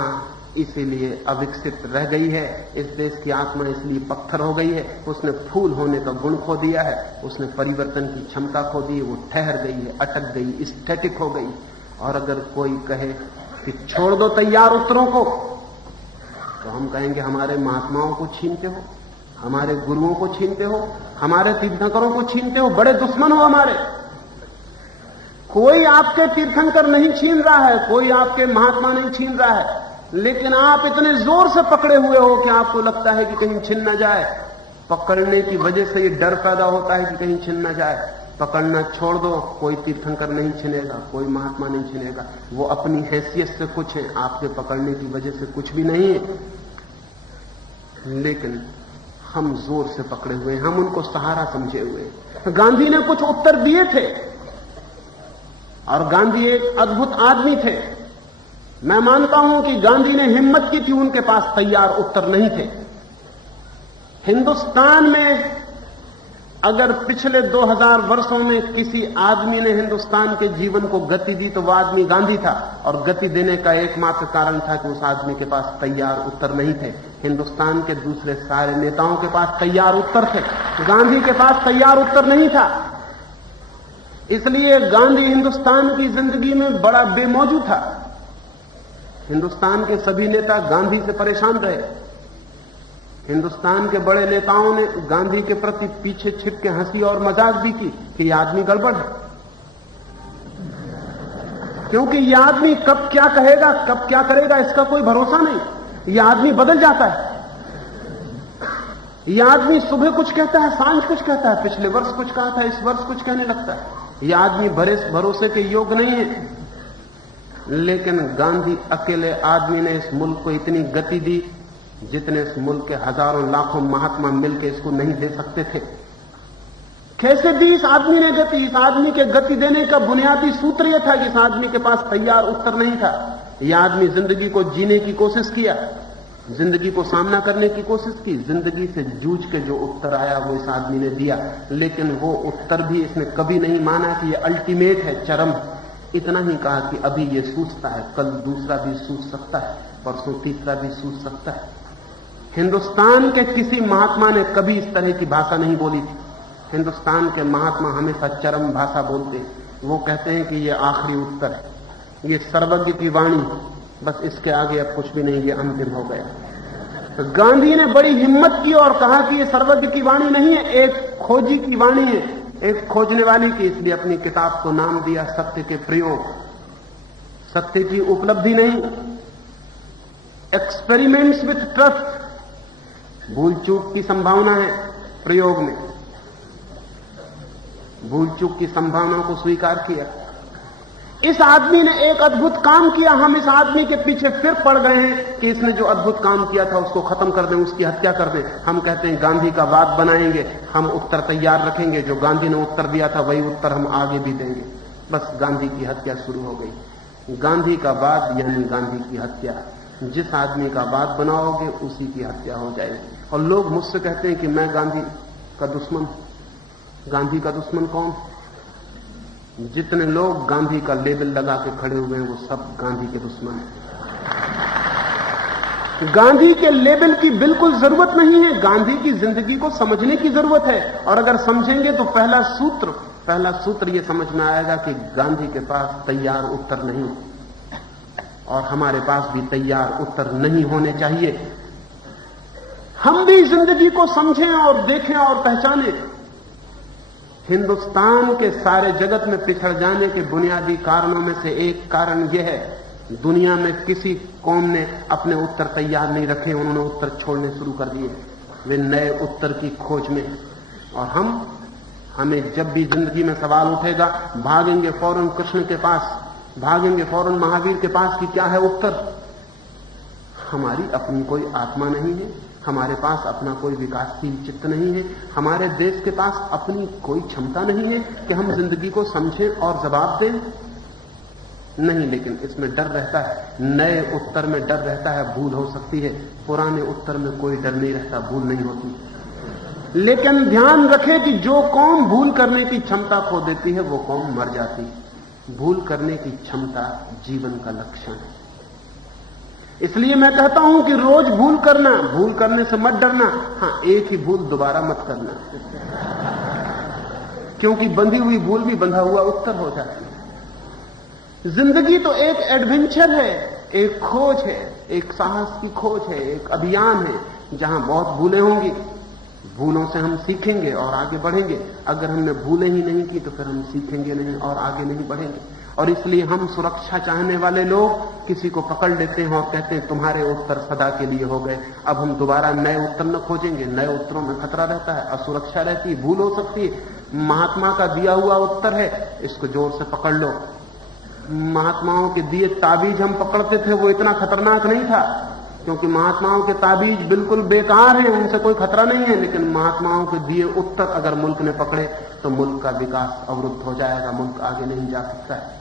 इसीलिए अविकसित रह गई है, इस देश की आत्मा इसलिए पत्थर हो गई है। उसने फूल होने का गुण खो दिया है, उसने परिवर्तन की क्षमता खो दी है, वो ठहर गई है, अटक गई, स्टैटिक हो गई। और अगर कोई कहे कि छोड़ दो तैयार उत्तरों को, तो हम कहेंगे हमारे महात्माओं को छीनते हो, हमारे गुरुओं को छीनते हो, हमारे तीर्थंकरों को छीनते हो, बड़े दुश्मन हो हमारे। कोई आपके तीर्थंकर नहीं छीन रहा है, कोई आपके महात्मा नहीं छीन रहा है, लेकिन आप इतने जोर से पकड़े हुए हो कि आपको लगता है कि कहीं छिन न जाए। पकड़ने की वजह से ये डर पैदा होता है कि कहीं छिन न जाए। पकड़ना छोड़ दो, कोई तीर्थंकर नहीं छिनेगा, कोई महात्मा नहीं छिनेगा। वो अपनी हैसियत से कुछ है, आपके पकड़ने की वजह से कुछ भी नहीं है। लेकिन हम जोर से पकड़े हुए हैं, हम उनको सहारा समझे हुए हैं। गांधी ने कुछ उत्तर दिए थे और गांधी एक अद्भुत आदमी थे। मैं मानता हूं कि गांधी ने हिम्मत की थी, उनके पास तैयार उत्तर नहीं थे। हिंदुस्तान में अगर पिछले 2000 वर्षों में किसी आदमी ने हिंदुस्तान के जीवन को गति दी तो वह आदमी गांधी था, और गति देने का एकमात्र कारण था कि उस आदमी के पास तैयार उत्तर नहीं थे। हिंदुस्तान के दूसरे सारे नेताओं के पास तैयार उत्तर थे, गांधी के पास तैयार उत्तर नहीं था। इसलिए गांधी हिंदुस्तान की जिंदगी में बड़ा बेमौजू था। हिंदुस्तान के सभी नेता गांधी से परेशान रहे। हिंदुस्तान के बड़े नेताओं ने गांधी के प्रति पीछे छिप के हंसी और मजाक भी की कि यह आदमी गड़बड़ है, क्योंकि यह आदमी कब क्या कहेगा, कब क्या करेगा, इसका कोई भरोसा नहीं। यह आदमी बदल जाता है। यह आदमी सुबह कुछ कहता है, सांझ कुछ कहता है, पिछले वर्ष कुछ कहा था, इस वर्ष कुछ कहने लगता है। यह आदमी भरोसे के योग्य नहीं है। लेकिन गांधी अकेले आदमी ने इस मुल्क को इतनी गति दी जितने इस मुल्क के हजारों लाखों महात्मा मिलकर इसको नहीं दे सकते थे। कैसे दी इस आदमी ने गति? इस आदमी के गति देने का बुनियादी सूत्र यह था कि इस आदमी के पास तैयार उत्तर नहीं था। यह आदमी जिंदगी को जीने की कोशिश किया, जिंदगी को सामना करने की कोशिश की, जिंदगी से जूझ के जो उत्तर आया वो इस आदमी ने दिया। लेकिन वो उत्तर भी इसने कभी नहीं माना कि ये अल्टीमेट है, चरम। इतना ही कहा कि अभी ये सूझता है, कल दूसरा भी सूझ सकता है, परसों तीसरा भी सूझ सकता है। हिंदुस्तान के किसी महात्मा ने कभी इस तरह की भाषा नहीं बोली थी। हिंदुस्तान के महात्मा हमेशा चरम भाषा बोलते हैं। वो कहते हैं कि ये आखिरी उत्तर है, ये सर्वज्ञ की वाणी, बस इसके आगे अब कुछ भी नहीं, ये अंतिम हो गया। तो गांधी ने बड़ी हिम्मत की और कहा कि ये सर्वज्ञ की वाणी नहीं है, एक खोजी की वाणी है, एक खोजने वाली की। इसलिए अपनी किताब को नाम दिया सत्य के प्रयोग। सत्य की उपलब्धि नहीं, एक्सपेरिमेंट्स विथ ट्रस्ट। भूल चूक की संभावना है प्रयोग में, भूल चूक की संभावना को स्वीकार किया। इस आदमी ने एक अद्भुत काम किया। हम इस आदमी के पीछे फिर पड़ गए हैं कि इसने जो अद्भुत काम किया था उसको खत्म कर दें, उसकी हत्या कर दें। हम कहते हैं गांधी का वाद बनाएंगे, हम उत्तर तैयार रखेंगे, जो गांधी ने उत्तर दिया था वही उत्तर हम आगे भी देंगे। बस गांधी की हत्या शुरू हो गई। गांधी का वाद यानी गांधी की हत्या। जिस आदमी का वाद बनाओगे उसी की हत्या हो जाएगी। और लोग मुझसे कहते हैं कि मैं गांधी का दुश्मन। गांधी का दुश्मन कौन? जितने लोग गांधी का लेबल लगा के खड़े हुए हैं वो सब गांधी के दुश्मन हैं। गांधी के लेबल की बिल्कुल जरूरत नहीं है, गांधी की जिंदगी को समझने की जरूरत है। और अगर समझेंगे तो पहला सूत्र ये समझ में आएगा कि गांधी के पास तैयार उत्तर नहीं, और हमारे पास भी तैयार उत्तर नहीं होने चाहिए। हम भी जिंदगी को समझें और देखें और पहचानें। हिंदुस्तान के सारे जगत में पिछड़ जाने के बुनियादी कारणों में से एक कारण यह है, दुनिया में किसी कौम ने अपने उत्तर तैयार नहीं रखे, उन्होंने उत्तर छोड़ने शुरू कर दिए। वे नए उत्तर की खोज में। और हमें जब भी जिंदगी में सवाल उठेगा, भागेंगे फौरन कृष्ण के पास, भागेंगे फौरन महावीर के पास कि क्या है उत्तर। हमारी अपनी कोई आत्मा नहीं है, हमारे पास अपना कोई विकासशील चित्त नहीं है, हमारे देश के पास अपनी कोई क्षमता नहीं है कि हम जिंदगी को समझें और जवाब दें। नहीं, लेकिन इसमें डर रहता है, नए उत्तर में डर रहता है, भूल हो सकती है। पुराने उत्तर में कोई डर नहीं रहता, भूल नहीं होती। लेकिन ध्यान रखें कि जो कौम भूल करने की क्षमता खो देती है वो कौम मर जाती है। भूल करने की क्षमता जीवन का लक्षण है। इसलिए मैं कहता हूं कि रोज भूल करना, भूल करने से मत डरना। हां, एक ही भूल दोबारा मत करना, क्योंकि बंधी हुई भूल भी बंधा हुआ उत्तर हो जाती है। जिंदगी तो एक एडवेंचर है, एक खोज है, एक साहस की खोज है, एक अभियान है जहां बहुत भूलें होंगी। भूलों से हम सीखेंगे और आगे बढ़ेंगे। अगर हमने भूलें ही नहीं की तो फिर हम सीखेंगे नहीं और आगे नहीं बढ़ेंगे। और इसलिए हम सुरक्षा चाहने वाले लोग किसी को पकड़ लेते हैं और कहते हैं तुम्हारे उत्तर सदा के लिए हो गए, अब हम दोबारा नए उत्तर न खोजेंगे। नए उत्तरों में खतरा रहता है, असुरक्षा रहती है, भूल हो सकती है। महात्मा का दिया हुआ उत्तर है, इसको जोर से पकड़ लो। महात्माओं के दिए ताबीज हम पकड़ते थे, वो इतना खतरनाक नहीं था, क्योंकि महात्माओं के ताबीज बिल्कुल बेकार हैं, उनसे कोई खतरा नहीं है। लेकिन महात्माओं के दिए उत्तर अगर मुल्क ने पकड़े तो मुल्क का विकास अवरुद्ध हो जाएगा, मुल्क आगे नहीं जा सकता है।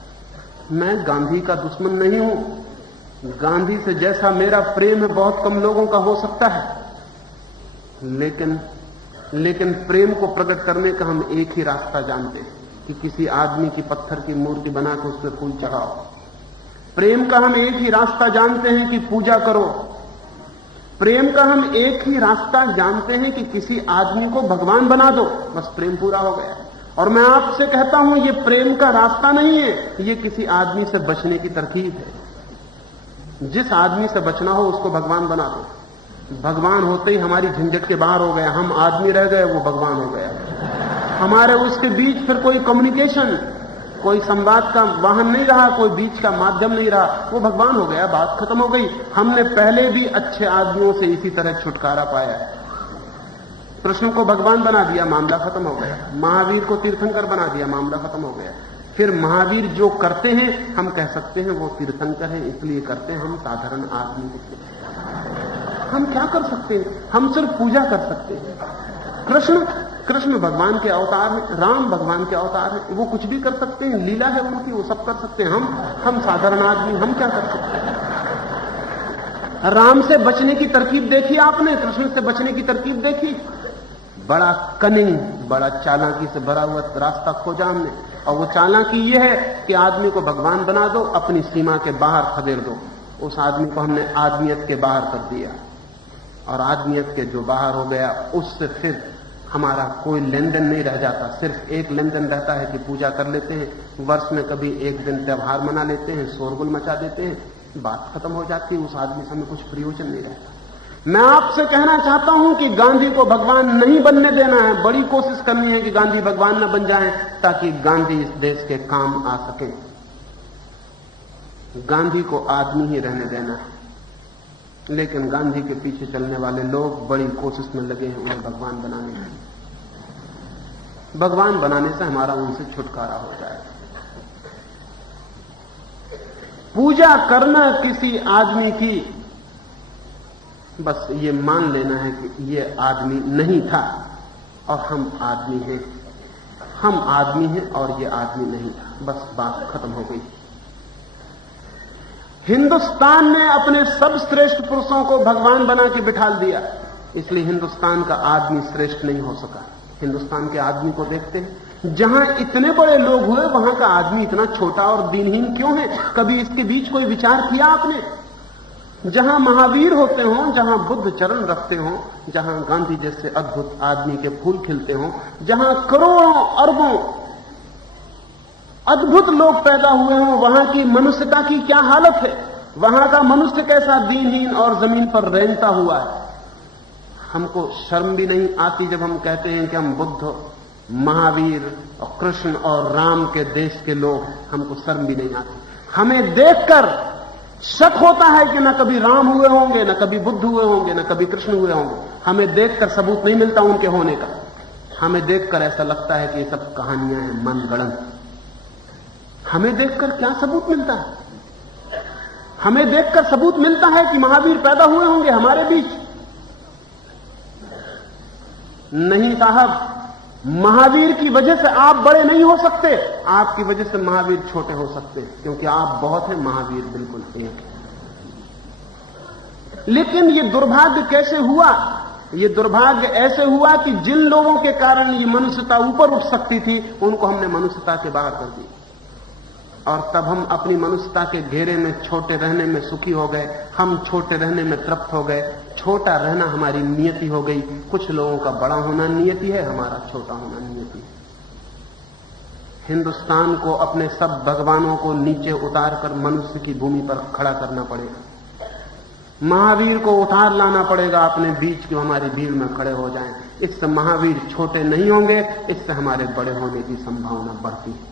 मैं गांधी का दुश्मन नहीं हूं। गांधी से जैसा मेरा प्रेम है बहुत कम लोगों का हो सकता है, लेकिन प्रेम को प्रकट करने का हम एक ही रास्ता जानते हैं कि किसी आदमी की पत्थर की मूर्ति बनाकर उस पर फूल चढ़ाओ। प्रेम का हम एक ही रास्ता जानते हैं कि पूजा करो। प्रेम का हम एक ही रास्ता जानते हैं कि किसी आदमी को भगवान बना दो, बस प्रेम पूरा हो गया। और मैं आपसे कहता हूं ये प्रेम का रास्ता नहीं है, ये किसी आदमी से बचने की तरकीब है। जिस आदमी से बचना हो उसको भगवान बना दो। भगवान होते ही हमारी झंझट के बाहर हो गया, हम आदमी रह गए, वो भगवान हो गया। हमारे उसके बीच फिर कोई कम्युनिकेशन, कोई संवाद का वाहन नहीं रहा, कोई बीच का माध्यम नहीं रहा, वो भगवान हो गया, बात खत्म हो गई। हमने पहले भी अच्छे आदमियों से इसी तरह छुटकारा पाया है। कृष्ण को भगवान बना दिया, मामला खत्म हो गया। महावीर को तीर्थंकर बना दिया, मामला खत्म हो गया। फिर महावीर जो करते हैं हम कह सकते हैं वो तीर्थंकर है इसलिए करते हैं, हम साधारण आदमी हम क्या कर सकते हैं? हम सिर्फ पूजा कर सकते हैं। कृष्ण भगवान के अवतार हैं, राम भगवान के अवतार हैं, वो कुछ भी कर सकते हैं, लीला है उनकी, वो सब कर सकते हैं। हम साधारण आदमी हम क्या कर सकते हैं? राम से बचने की तरकीब देखी आपने, कृष्ण से बचने की तरकीब देखी। बड़ा कनिंग, बड़ा चालाकी से भरा हुआ रास्ता खोजा हमने, और वो चालाकी ये है कि आदमी को भगवान बना दो, अपनी सीमा के बाहर खदेड़ दो। उस आदमी को हमने आदमियत के बाहर कर दिया, और आदमियत के जो बाहर हो गया उससे फिर हमारा कोई लेन देन नहीं रह जाता। सिर्फ एक लेन देन रहता है कि पूजा कर लेते हैं, वर्ष में कभी एक दिन त्योहार मना लेते हैं, शोरगुल मचा देते हैं, बात खत्म हो जाती है। उस आदमी से हमें कुछ प्रयोजन नहीं रहता। मैं आपसे कहना चाहता हूं कि गांधी को भगवान नहीं बनने देना है, बड़ी कोशिश करनी है कि गांधी भगवान न बन जाएं, ताकि गांधी इस देश के काम आ सके। गांधी को आदमी ही रहने देना है, लेकिन गांधी के पीछे चलने वाले लोग बड़ी कोशिश में लगे हैं उन्हें भगवान बनाने में। भगवान बनाने से हमारा उनसे छुटकारा हो जाएगा। पूजा करना किसी आदमी की, बस ये मान लेना है कि ये आदमी नहीं था और हम आदमी हैं। हम आदमी हैं और ये आदमी नहीं था, बस बात खत्म हो गई। हिंदुस्तान ने अपने सब श्रेष्ठ पुरुषों को भगवान बना के बिठा दिया, इसलिए हिंदुस्तान का आदमी श्रेष्ठ नहीं हो सका। हिंदुस्तान के आदमी को देखते हैं, जहां इतने बड़े लोग हुए वहां का आदमी इतना छोटा और दीनहीन क्यों है? कभी इसके बीच कोई विचार किया आपने? जहां महावीर होते हों, जहां बुद्ध चरण रखते हों, जहां गांधी जैसे अद्भुत आदमी के फूल खिलते हों, जहां करोड़ों अरबों अद्भुत लोग पैदा हुए हों, वहां की मनुष्यता की क्या हालत है? वहां का मनुष्य कैसा दीनहीन और जमीन पर रेंगता हुआ है। हमको शर्म भी नहीं आती जब हम कहते हैं कि हम बुद्ध, महावीर और कृष्ण और राम के देश के लोग, हमको शर्म भी नहीं आती। हमें देखकर शक होता है कि न कभी राम हुए होंगे, न कभी बुद्ध हुए होंगे, न कभी कृष्ण हुए होंगे। हमें देखकर सबूत नहीं मिलता उनके होने का। हमें देखकर ऐसा लगता है कि ये सब कहानियां हैं, मनगढ़ंत। हमें देखकर क्या सबूत मिलता है? हमें देखकर सबूत मिलता है कि महावीर पैदा हुए होंगे हमारे बीच। नहीं साहब, महावीर की वजह से आप बड़े नहीं हो सकते, आपकी वजह से महावीर छोटे हो सकते हैं, क्योंकि आप बहुत हैं, महावीर बिल्कुल एक है। लेकिन ये दुर्भाग्य कैसे हुआ? ये दुर्भाग्य ऐसे हुआ कि जिन लोगों के कारण ये मनुष्यता ऊपर उठ सकती थी, उनको हमने मनुष्यता के बाहर कर दी, और तब हम अपनी मनुष्यता के घेरे में छोटे रहने में सुखी हो गए, हम छोटे रहने में तृप्त हो गए। छोटा रहना हमारी नियति हो गई। कुछ लोगों का बड़ा होना नियति है, हमारा छोटा होना नियति है। हिंदुस्तान को अपने सब भगवानों को नीचे उतारकर मनुष्य की भूमि पर खड़ा करना पड़ेगा। महावीर को उतार लाना पड़ेगा अपने बीच, कि हमारी भीड़ में खड़े हो जाएं। इससे महावीर छोटे नहीं होंगे, इससे हमारे बड़े होने की संभावना बढ़ती है।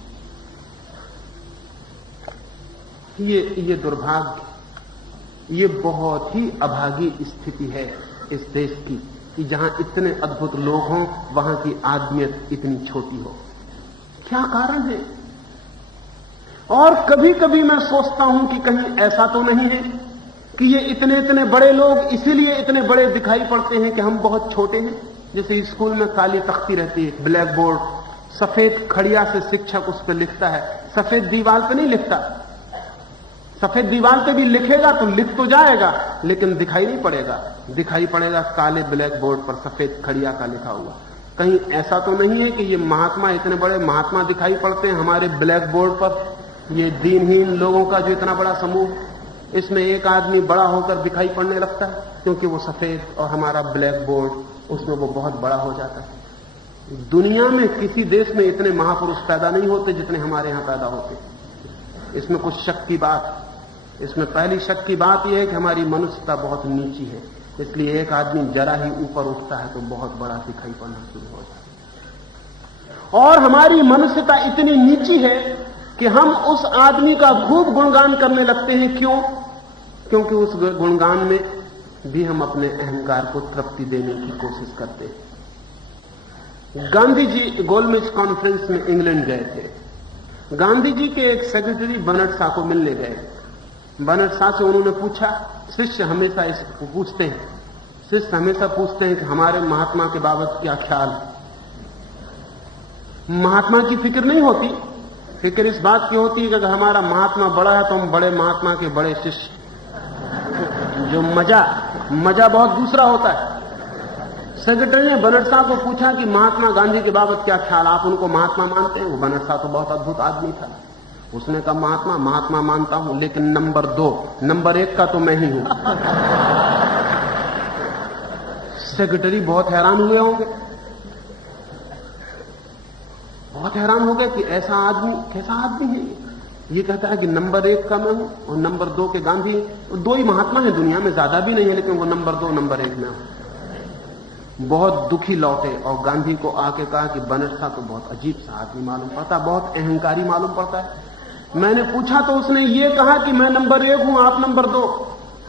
ये दुर्भाग्य, ये बहुत ही अभागी स्थिति है इस देश की, कि जहां इतने अद्भुत लोग हों, वहां की आदमियत इतनी छोटी हो। क्या कारण है? और कभी कभी मैं सोचता हूं कि कहीं ऐसा तो नहीं है कि ये इतने इतने बड़े लोग इसीलिए इतने बड़े दिखाई पड़ते हैं कि हम बहुत छोटे हैं। जैसे स्कूल में काली तख्ती रहती है, ब्लैक बोर्ड, सफेद खड़िया से शिक्षक उस पर लिखता है, सफेद दीवार पे नहीं लिखता। सफेद दीवार पे भी लिखेगा तो लिख तो जाएगा, लेकिन दिखाई नहीं पड़ेगा। दिखाई पड़ेगा काले ब्लैक बोर्ड पर सफेद खड़िया का लिखा हुआ। कहीं ऐसा तो नहीं है कि ये महात्मा, इतने बड़े महात्मा दिखाई पड़ते हैं हमारे ब्लैक बोर्ड पर? ये दीनहीन लोगों का जो इतना बड़ा समूह, इसमें एक आदमी बड़ा होकर दिखाई पड़ने लगता है, क्योंकि वो सफेद और हमारा ब्लैक बोर्ड, उसमें वो बहुत बड़ा हो जाता है। दुनिया में किसी देश में इतने महापुरुष पैदा नहीं होते जितने हमारे यहां पैदा होते। इसमें कुछ शक की बात, इसमें पहली शक की बात यह है कि हमारी मनुष्यता बहुत नीची है, इसलिए एक आदमी जरा ही ऊपर उठता है तो बहुत बड़ा दिखाई पड़ना शुरू हो जाता है। और हमारी मनुष्यता इतनी नीची है कि हम उस आदमी का खूब गुणगान करने लगते हैं। क्यों? क्योंकि उस गुणगान में भी हम अपने अहंकार को तृप्ति देने की कोशिश करते हैं। गांधी जी गोलमेज कॉन्फ्रेंस में इंग्लैंड गए थे। गांधी जी के एक सेक्रेटरी बनट शाह को मिलने गए। बनट शाह से उन्होंने पूछा, शिष्य हमेशा इसको पूछते हैं, शिष्य हमेशा पूछते हैं कि हमारे महात्मा के बाबत क्या ख्याल है। महात्मा की फिक्र नहीं होती, फिक्र इस बात की होती है कि अगर हमारा महात्मा बड़ा है तो हम बड़े महात्मा के बड़े शिष्य। जो मजा बहुत दूसरा होता है। सेक्रेटरी ने बनट शाह को पूछा कि महात्मा गांधी के बाबत क्या ख्याल, आप उनको महात्मा मानते हैं? वो बनट शाह तो बहुत अद्भुत आदमी था। उसने कहा, महात्मा मानता हूं, लेकिन नंबर 2, नंबर 1 का तो मैं ही हूं। सेक्रेटरी बहुत हैरान हुए होंगे, बहुत हैरान हो गए कि ऐसा आदमी, कैसा आदमी है ये कहता है कि नंबर 1 का मैं हूं और नंबर 2 के गांधी हैं। 2 ही महात्मा है दुनिया में, ज्यादा भी नहीं है, लेकिन वो नंबर 2 नंबर 1 में हूं। बहुत दुखी लौटे और गांधी को आके कहा कि बनट शाह तो बहुत अजीब सा आदमी मालूम पड़ता, बहुत अहंकारी मालूम पड़ता है। मैंने पूछा तो उसने ये कहा कि मैं नंबर 1 हूं, आप नंबर 2।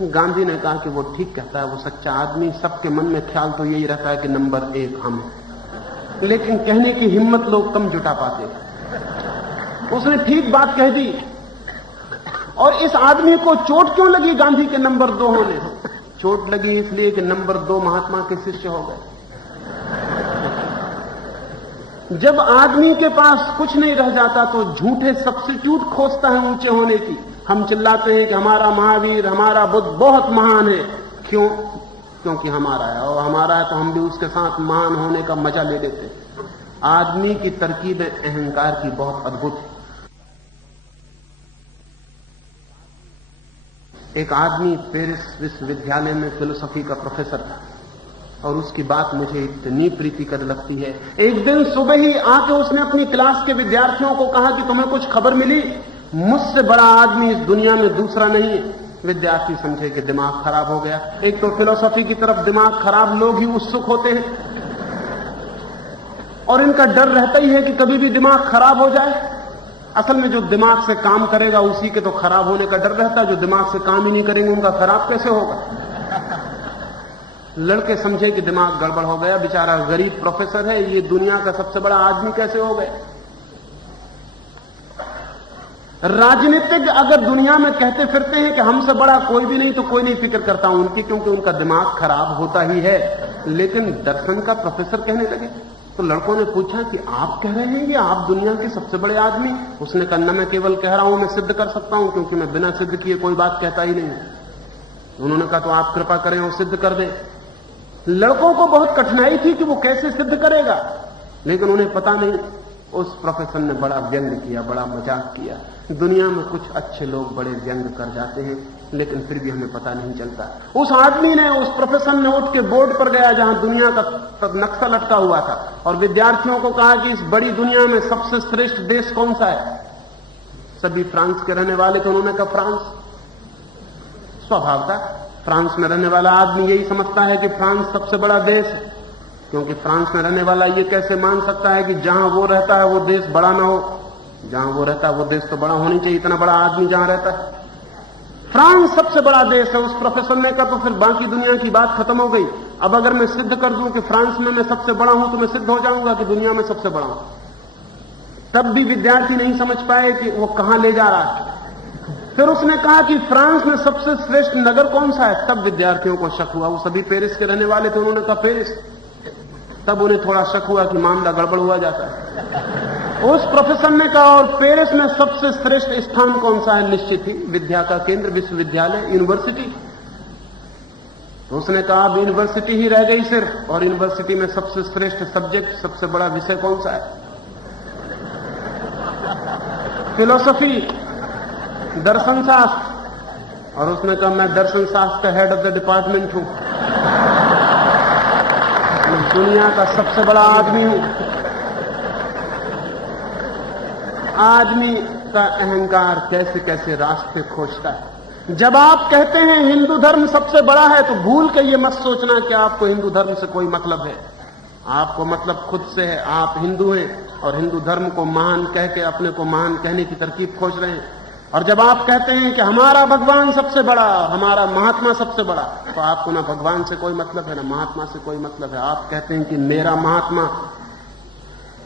गांधी ने कहा कि वो ठीक कहता है, वो सच्चा आदमी, सबके मन में ख्याल तो यही रहता है कि नंबर 1 हम, लेकिन कहने की हिम्मत लोग कम जुटा पाते। उसने ठीक बात कह दी। और इस आदमी को चोट क्यों लगी गांधी के नंबर 2 होने से? चोट लगी इसलिए कि नंबर 2 महात्मा के शिष्य हो गए। जब आदमी के पास कुछ नहीं रह जाता तो झूठे सब्स्टिट्यूट खोजता है ऊंचे होने की। हम चिल्लाते हैं कि हमारा महावीर, हमारा बुद्ध बहुत महान है। क्यों? क्योंकि हमारा है, और हमारा है तो हम भी उसके साथ महान होने का मजा ले लेते हैं। आदमी की तरकीब अहंकार की बहुत अद्भुत है। एक आदमी पेरिस विश्वविद्यालय में फिलोसॉफी का प्रोफेसर था, और उसकी बात मुझे इतनी प्रीतिकर लगती है। एक दिन सुबह ही आके उसने अपनी क्लास के विद्यार्थियों को कहा कि तुम्हें कुछ खबर मिली? मुझसे बड़ा आदमी इस दुनिया में दूसरा नहीं है। विद्यार्थी समझे कि दिमाग खराब हो गया। एक तो फिलोसॉफी की तरफ दिमाग खराब लोग ही उत्सुक होते हैं, और इनका डर रहता ही है कि कभी भी दिमाग खराब हो जाए। असल में जो दिमाग से काम करेगा उसी के तो खराब होने का डर रहता है, जो दिमाग से काम ही नहीं करेंगे उनका खराब कैसे होगा? लड़के समझे कि दिमाग गड़बड़ हो गया, बेचारा गरीब प्रोफेसर है, ये दुनिया का सबसे बड़ा आदमी कैसे हो गया? राजनीतिज्ञ अगर दुनिया में कहते फिरते हैं कि हमसे बड़ा कोई भी नहीं, तो कोई नहीं फिक्र करता उनकी, क्योंकि उनका दिमाग खराब होता ही है। लेकिन दर्शन का प्रोफेसर कहने लगे तो लड़कों ने पूछा कि आप कह रहे हैं ये आप दुनिया के सबसे बड़े आदमी? उसने कहा न मैं केवल कह रहा हूं, मैं सिद्ध कर सकता हूं, क्योंकि मैं बिना सिद्ध किए कोई बात कहता ही नहीं। उन्होंने कहा तो आप कृपा करें और सिद्ध कर दें। लड़कों को बहुत कठिनाई थी कि वो कैसे सिद्ध करेगा, लेकिन उन्हें पता नहीं। उस प्रोफेसर ने बड़ा व्यंग किया, बड़ा मजाक किया। दुनिया में कुछ अच्छे लोग बड़े व्यंग कर जाते हैं, लेकिन फिर भी हमें पता नहीं चलता। उस आदमी ने, उस प्रोफेसर ने उठ के बोर्ड पर गया जहां दुनिया का नक्शा लटका हुआ था, और विद्यार्थियों को कहा कि इस बड़ी दुनिया में सबसे श्रेष्ठ देश कौन सा है? सभी फ्रांस के रहने वाले थे। उन्होंने कहा फ्रांस। स्वभाव था, फ्रांस में रहने वाला आदमी यही समझता है कि फ्रांस सबसे बड़ा देश है, क्योंकि फ्रांस में रहने वाला ये कैसे मान सकता है कि जहां वो रहता है वो देश बड़ा ना हो? जहां वो रहता है वो देश तो बड़ा होनी चाहिए, इतना बड़ा आदमी जहां रहता है। फ्रांस सबसे बड़ा देश है। उस प्रोफेसर ने कहा तो फिर बाकी दुनिया की बात खत्म हो गई। अब अगर मैं सिद्ध कर दूं कि फ्रांस में मैं सबसे बड़ा हूं तो मैं सिद्ध हो जाऊंगा कि दुनिया में सबसे बड़ा हूं। तब भी विद्यार्थी नहीं समझ पाए कि वो कहां ले जा रहा है। फिर उसने कहा कि फ्रांस में सबसे श्रेष्ठ नगर कौन सा है? तब विद्यार्थियों को शक हुआ। वो सभी पेरिस के रहने वाले थे। उन्होंने कहा पेरिस। तब उन्हें थोड़ा शक हुआ कि मामला गड़बड़ हुआ जाता है। उस प्रोफेसर ने कहा और पेरिस में सबसे श्रेष्ठ स्थान कौन सा है? निश्चित ही विद्या का केंद्र, विश्वविद्यालय, यूनिवर्सिटी। तो उसने कहा अब यूनिवर्सिटी ही रह गई सिर्फ, और यूनिवर्सिटी में सबसे श्रेष्ठ सब्जेक्ट, सबसे बड़ा विषय कौन सा है? फिलोसफी, दर्शन शास्त्र। और उसने कहा मैं दर्शन शास्त्र का हेड ऑफ द डिपार्टमेंट हूं, दुनिया का सबसे बड़ा आदमी हूं। आदमी का अहंकार कैसे कैसे रास्ते खोजता है। जब आप कहते हैं हिंदू धर्म सबसे बड़ा है, तो भूल के ये मत सोचना कि आपको हिंदू धर्म से कोई मतलब है। आपको मतलब खुद से है। आप हिंदू हैं और हिंदू धर्म को महान कह के अपने को महान कहने की तरकीब खोज रहे हैं। और जब आप कहते हैं कि हमारा भगवान सबसे बड़ा, हमारा महात्मा सबसे बड़ा, तो आपको ना भगवान से कोई मतलब है ना महात्मा से कोई मतलब है। आप कहते हैं कि मेरा महात्मा,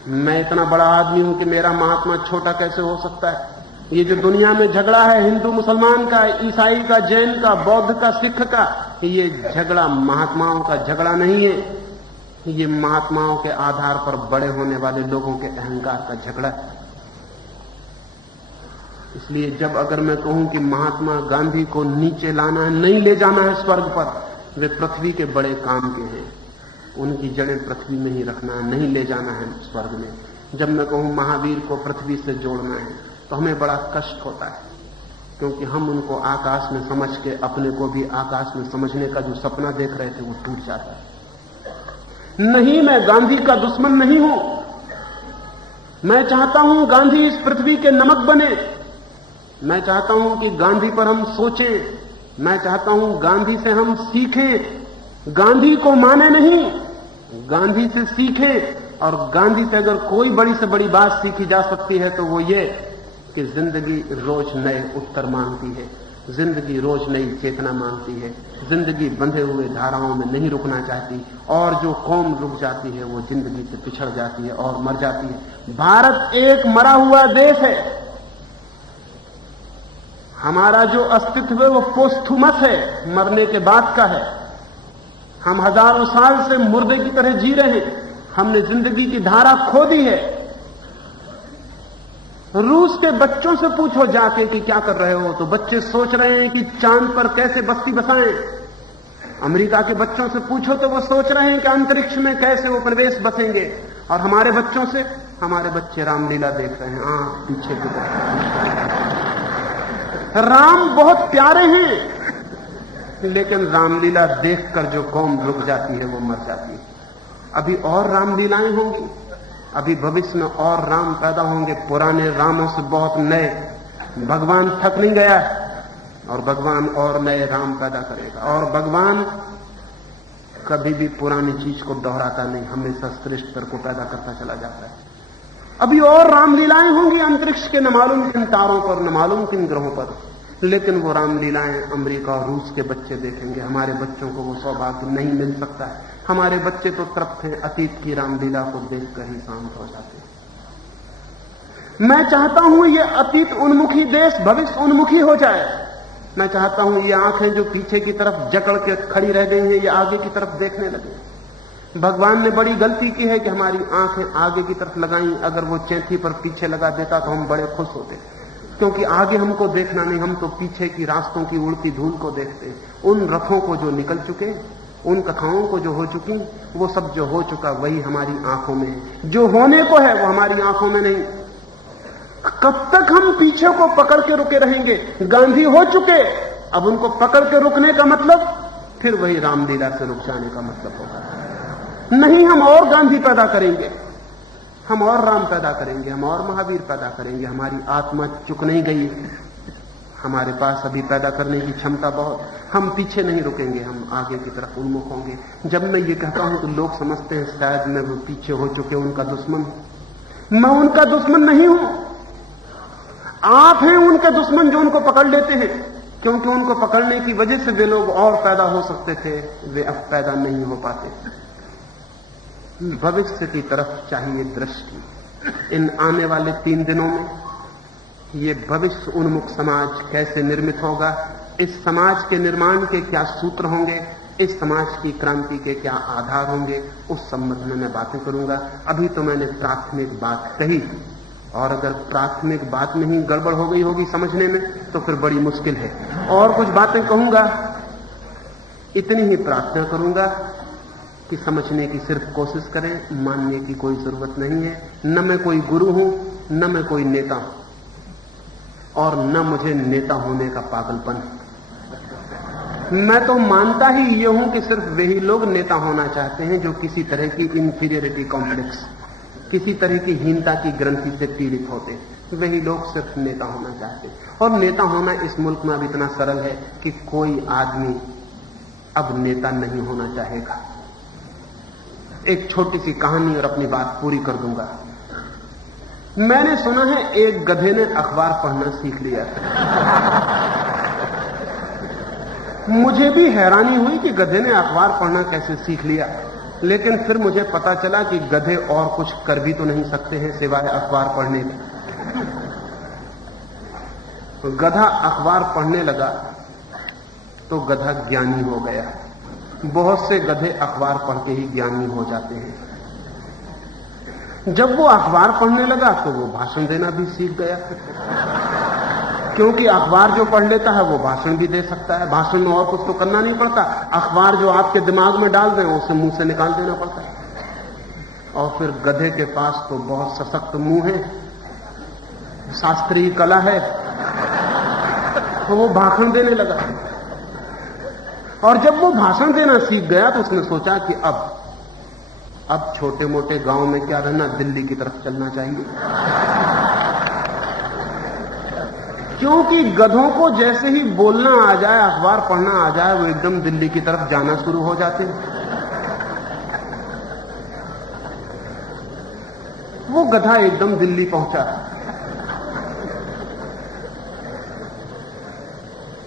मैं इतना बड़ा आदमी हूं कि मेरा महात्मा छोटा कैसे हो सकता है। ये जो दुनिया में झगड़ा है हिंदू मुसलमान का, ईसाई का, जैन का, बौद्ध का, सिख का, ये झगड़ा महात्माओं का झगड़ा नहीं है। ये महात्माओं के आधार पर बड़े होने वाले लोगों के अहंकार का झगड़ा है। इसलिए जब अगर मैं कहूं कि महात्मा गांधी को नीचे लाना है, नहीं ले जाना है स्वर्ग पर, वे पृथ्वी के बड़े काम के हैं। उनकी जड़ें पृथ्वी में ही रखना है, नहीं ले जाना है स्वर्ग में। जब मैं कहूं महावीर को पृथ्वी से जोड़ना है, तो हमें बड़ा कष्ट होता है, क्योंकि हम उनको आकाश में समझ के अपने को भी आकाश में समझने का जो सपना देख रहे थे वो टूट जाता है। नहीं, मैं गांधी का दुश्मन नहीं हूं। मैं चाहता हूं गांधी इस पृथ्वी के नमक बने। मैं चाहता हूं कि गांधी पर हम सोचें। मैं चाहता हूं गांधी से हम सीखें। गांधी को माने नहीं, गांधी से सीखें। और गांधी से अगर कोई बड़ी से बड़ी बात सीखी जा सकती है तो वो ये कि जिंदगी रोज नए उत्तर मांगती है, जिंदगी रोज नई चेतना मांगती है। जिंदगी बंधे हुए धाराओं में नहीं रुकना चाहती, और जो कौम रुक जाती है वो जिंदगी से पिछड़ जाती है और मर जाती है। भारत एक मरा हुआ देश है। हमारा जो अस्तित्व है वो पोस्थुमस है, मरने के बाद का है। हम हजारों साल से मुर्दे की तरह जी रहे हैं। हमने जिंदगी की धारा खो दी है। रूस के बच्चों से पूछो जाके कि क्या कर रहे हो, तो बच्चे सोच रहे हैं कि चांद पर कैसे बस्ती बसाएं। अमेरिका के बच्चों से पूछो तो वो सोच रहे हैं कि अंतरिक्ष में कैसे वो प्रवेश बसेंगे। और हमारे बच्चों से, हमारे बच्चे रामलीला देख रहे हैं। पीछे की तरफ राम बहुत प्यारे हैं, लेकिन रामलीला देखकर जो कौम रुक जाती है वो मर जाती है। अभी और रामलीलाएं होंगी, अभी भविष्य में और राम पैदा होंगे। पुराने रामों से बहुत नए, भगवान थक नहीं गया और भगवान और नए राम पैदा करेगा। और भगवान कभी भी पुरानी चीज को दोहराता नहीं, हमेशा श्रेष्ठतर को पैदा करता चला जाता है। अभी और रामलीलाएं होंगी अंतरिक्ष के न मालूम किन तारों पर, न मालूम किन ग्रहों पर, लेकिन वो रामलीलाएं अमेरिका और रूस के बच्चे देखेंगे। हमारे बच्चों को वो सौभाग्य नहीं मिल सकता है। हमारे बच्चे तो तृप्त हैं, अतीत की रामलीला को देखकर ही शांत हो जाते हैं। मैं चाहता हूं ये अतीत उन्मुखी देश भविष्य उन्मुखी हो जाए। मैं चाहता हूं ये आंखें जो पीछे की तरफ जकड़ के खड़ी रह गई हैं, ये आगे की तरफ देखने लगे। भगवान ने बड़ी गलती की है कि हमारी आंखें आगे की तरफ लगाई। अगर वो चैथी पर पीछे लगा देता तो हम बड़े खुश होते, क्योंकि आगे हमको देखना नहीं, हम तो पीछे की रास्तों की उड़ती धूल को देखते हैं। उन रथों को जो निकल चुके, उन कथाओं को जो हो चुकी, वो सब जो हो चुका वही हमारी आंखों में है। जो होने को है वो हमारी आंखों में नहीं। कब तक हम पीछे को पकड़ के रुके रहेंगे? गांधी हो चुके, अब उनको पकड़ के रुकने का मतलब फिर वही रामलीला से रुक जाने का मतलब होगा। नहीं, हम और गांधी पैदा करेंगे, हम और राम पैदा करेंगे, हम और महावीर पैदा करेंगे। हमारी आत्मा चुक नहीं गई, हमारे पास अभी पैदा करने की क्षमता बहुत। हम पीछे नहीं रुकेंगे, हम आगे की तरफ उन्मुख होंगे। जब मैं ये कहता हूं तो लोग समझते हैं शायद मैं वो पीछे हो चुके उनका दुश्मन। मैं उनका दुश्मन नहीं हूं, आप हैं उनके दुश्मन जो उनको पकड़ लेते हैं, क्योंकि उनको पकड़ने की वजह से वे लोग और पैदा हो सकते थे, वे अब पैदा नहीं हो पाते। भविष्य की तरफ चाहिए दृष्टि। इन आने वाले 3 दिनों में ये भविष्य उन्मुख समाज कैसे निर्मित होगा, इस समाज के निर्माण के क्या सूत्र होंगे, इस समाज की क्रांति के क्या आधार होंगे, उस संबंध में मैं बातें करूंगा। अभी तो मैंने प्राथमिक बात कही, और अगर प्राथमिक बात में ही गड़बड़ हो गई होगी समझने में तो फिर बड़ी मुश्किल है। और कुछ बातें कहूंगा, इतनी ही प्रार्थना करूंगा कि समझने की सिर्फ कोशिश करें, मानने की कोई जरूरत नहीं है। न मैं कोई गुरु हूं, न मैं कोई नेता हूं, और न मुझे नेता होने का पागलपन। मैं तो मानता ही ये हूं कि सिर्फ वही लोग नेता होना चाहते हैं जो किसी तरह की इंफीरियरिटी कॉम्प्लेक्स, किसी तरह की हीनता की ग्रंथि से पीड़ित होते, वही लोग सिर्फ नेता होना चाहते हैं। और नेता होना इस मुल्क में अब इतना सरल है कि कोई आदमी अब नेता नहीं होना चाहेगा। एक छोटी सी कहानी और अपनी बात पूरी कर दूंगा। मैंने सुना है एक गधे ने अखबार पढ़ना सीख लिया। मुझे भी हैरानी हुई कि गधे ने अखबार पढ़ना कैसे सीख लिया, लेकिन फिर मुझे पता चला कि गधे और कुछ कर भी तो नहीं सकते हैं सिवाय अखबार पढ़ने के। गधा अखबार पढ़ने लगा तो गधा ज्ञानी हो गया। बहुत से गधे अखबार पढ़ के ही ज्ञानी हो जाते हैं। जब वो अखबार पढ़ने लगा तो वो भाषण देना भी सीख गया, क्योंकि अखबार जो पढ़ लेता है वो भाषण भी दे सकता है। भाषण में और कुछ तो करना नहीं पड़ता, अखबार जो आपके दिमाग में डाल दें उसे मुंह से निकाल देना पड़ता है। और फिर गधे के पास तो बहुत सशक्त मुंह है, शास्त्रीय कला है, तो वो भाषण देने लगा। और जब वो भाषण देना सीख गया तो उसने सोचा कि अब छोटे मोटे गांव में क्या रहना, दिल्ली की तरफ चलना चाहिए। क्योंकि गधों को जैसे ही बोलना आ जाए, अखबार पढ़ना आ जाए, वो एकदम दिल्ली की तरफ जाना शुरू हो जाते हैं। वो गधा एकदम दिल्ली पहुंचा।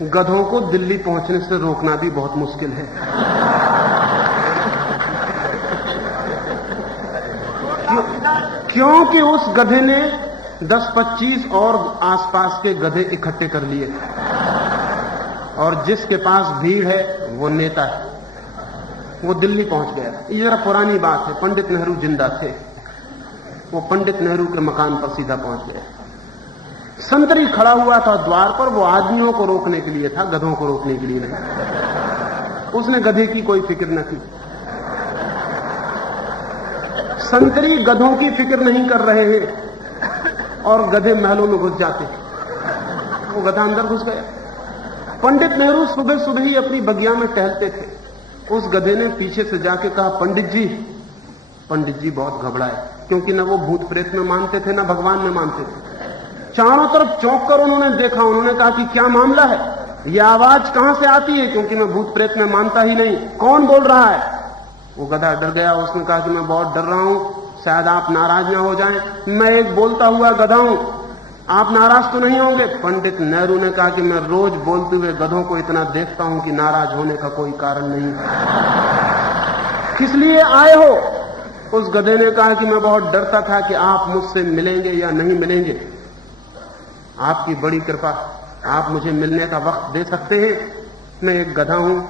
गधों को दिल्ली पहुंचने से रोकना भी बहुत मुश्किल है। क्योंकि उस गधे ने 10-25 और आसपास के गधे इकट्ठे कर लिए, और जिसके पास भीड़ है वो नेता है। वो दिल्ली पहुंच गया। ये जरा पुरानी बात है, पंडित नेहरू जिंदा थे। वो पंडित नेहरू के मकान पर सीधा पहुंच गया। संतरी खड़ा हुआ था द्वार पर, वो आदमियों को रोकने के लिए था, गधों को रोकने के लिए नहीं। उसने गधे की कोई फिक्र न की। संतरी गधों की फिक्र नहीं कर रहे हैं और गधे महलों में घुस जाते हैं। वो गधा अंदर घुस गया। पंडित नेहरू सुबह सुबह ही अपनी बगिया में टहलते थे। उस गधे ने पीछे से जाके कहा, पंडित जी। पंडित जी बहुत घबराए, क्योंकि न वो भूत प्रेत में मानते थे, न भगवान में मानते थे। चारों तरफ चौंक कर उन्होंने देखा। उन्होंने कहा कि क्या मामला है, यह आवाज कहां से आती है, क्योंकि मैं भूत प्रेत में मानता ही नहीं, कौन बोल रहा है। वो गधा डर गया। उसने कहा कि मैं बहुत डर रहा हूं, शायद आप नाराज ना हो जाएं, मैं एक बोलता हुआ गधा हूं, आप नाराज तो नहीं होंगे। पंडित नेहरू ने कहा कि मैं रोज बोलते हुए गधों को इतना देखता हूं कि नाराज होने का कोई कारण नहीं। किस लिए आए हो? उस गधे ने कहा कि मैं बहुत डरता था कि आप मुझसे मिलेंगे या नहीं मिलेंगे। आपकी बड़ी कृपा, आप मुझे मिलने का वक्त दे सकते हैं। मैं एक गधा हूं,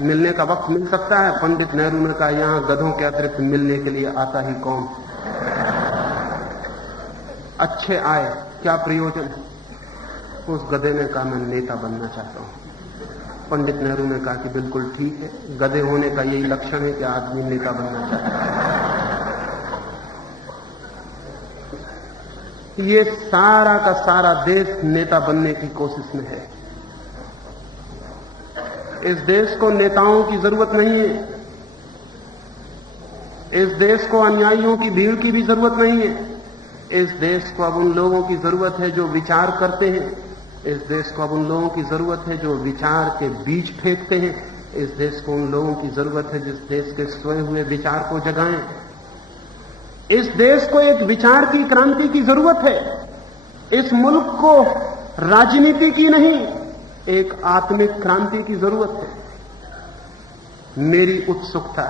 मिलने का वक्त मिल सकता है। पंडित नेहरू ने कहा, यहां गधों के अतिरिक्त मिलने के लिए आता ही कौन। अच्छे आए, क्या प्रयोजन। उस गधे ने कहा, मैं नेता बनना चाहता हूं। पंडित नेहरू ने कहा कि बिल्कुल ठीक है, गधे होने का यही लक्षण है कि आदमी नेता बनना चाहता है। ये सारा का सारा देश नेता बनने की कोशिश में है। इस देश को नेताओं की जरूरत नहीं है। इस देश को अनुयायियों की भीड़ की भी जरूरत नहीं है। इस देश को अब उन लोगों की जरूरत है जो विचार करते हैं। इस देश को अब उन लोगों की जरूरत है जो विचार के बीज फेंकते हैं। इस देश को उन लोगों की जरूरत है जिस देश के सोए हुए विचार को जगाएं। इस देश को एक विचार की क्रांति की जरूरत है। इस मुल्क को राजनीति की नहीं, एक आत्मिक क्रांति की जरूरत है। मेरी उत्सुकता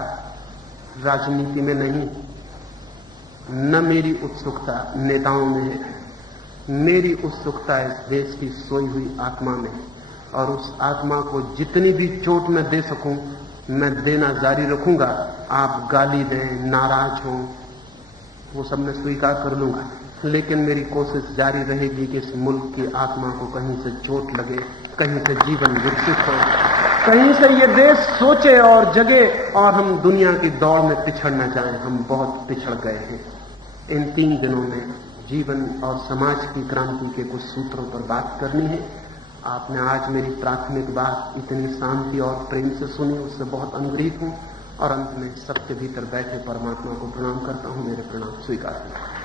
राजनीति में नहीं, न मेरी उत्सुकता नेताओं में है। मेरी उत्सुकता इस देश की सोई हुई आत्मा में है, और उस आत्मा को जितनी भी चोट मैं दे सकूं मैं देना जारी रखूंगा। आप गाली दें, नाराज हों, वो सब मैं स्वीकार कर लूंगा, लेकिन मेरी कोशिश जारी रहेगी कि इस मुल्क की आत्मा को कहीं से चोट लगे, कहीं से जीवन विकसित हो, कहीं से ये देश सोचे और जगे और हम दुनिया की दौड़ में पिछड़ न जाएं। हम बहुत पिछड़ गए हैं। इन 3 दिनों में जीवन और समाज की क्रांति के कुछ सूत्रों पर बात करनी है। आपने आज मेरी प्राथमिक बात इतनी शांति और प्रेम से सुनी, उससे बहुत अनुग्रहित हूं। और अंत में सबके भीतर बैठे परमात्मा को प्रणाम करता हूं। मेरे प्रणाम स्वीकार करें।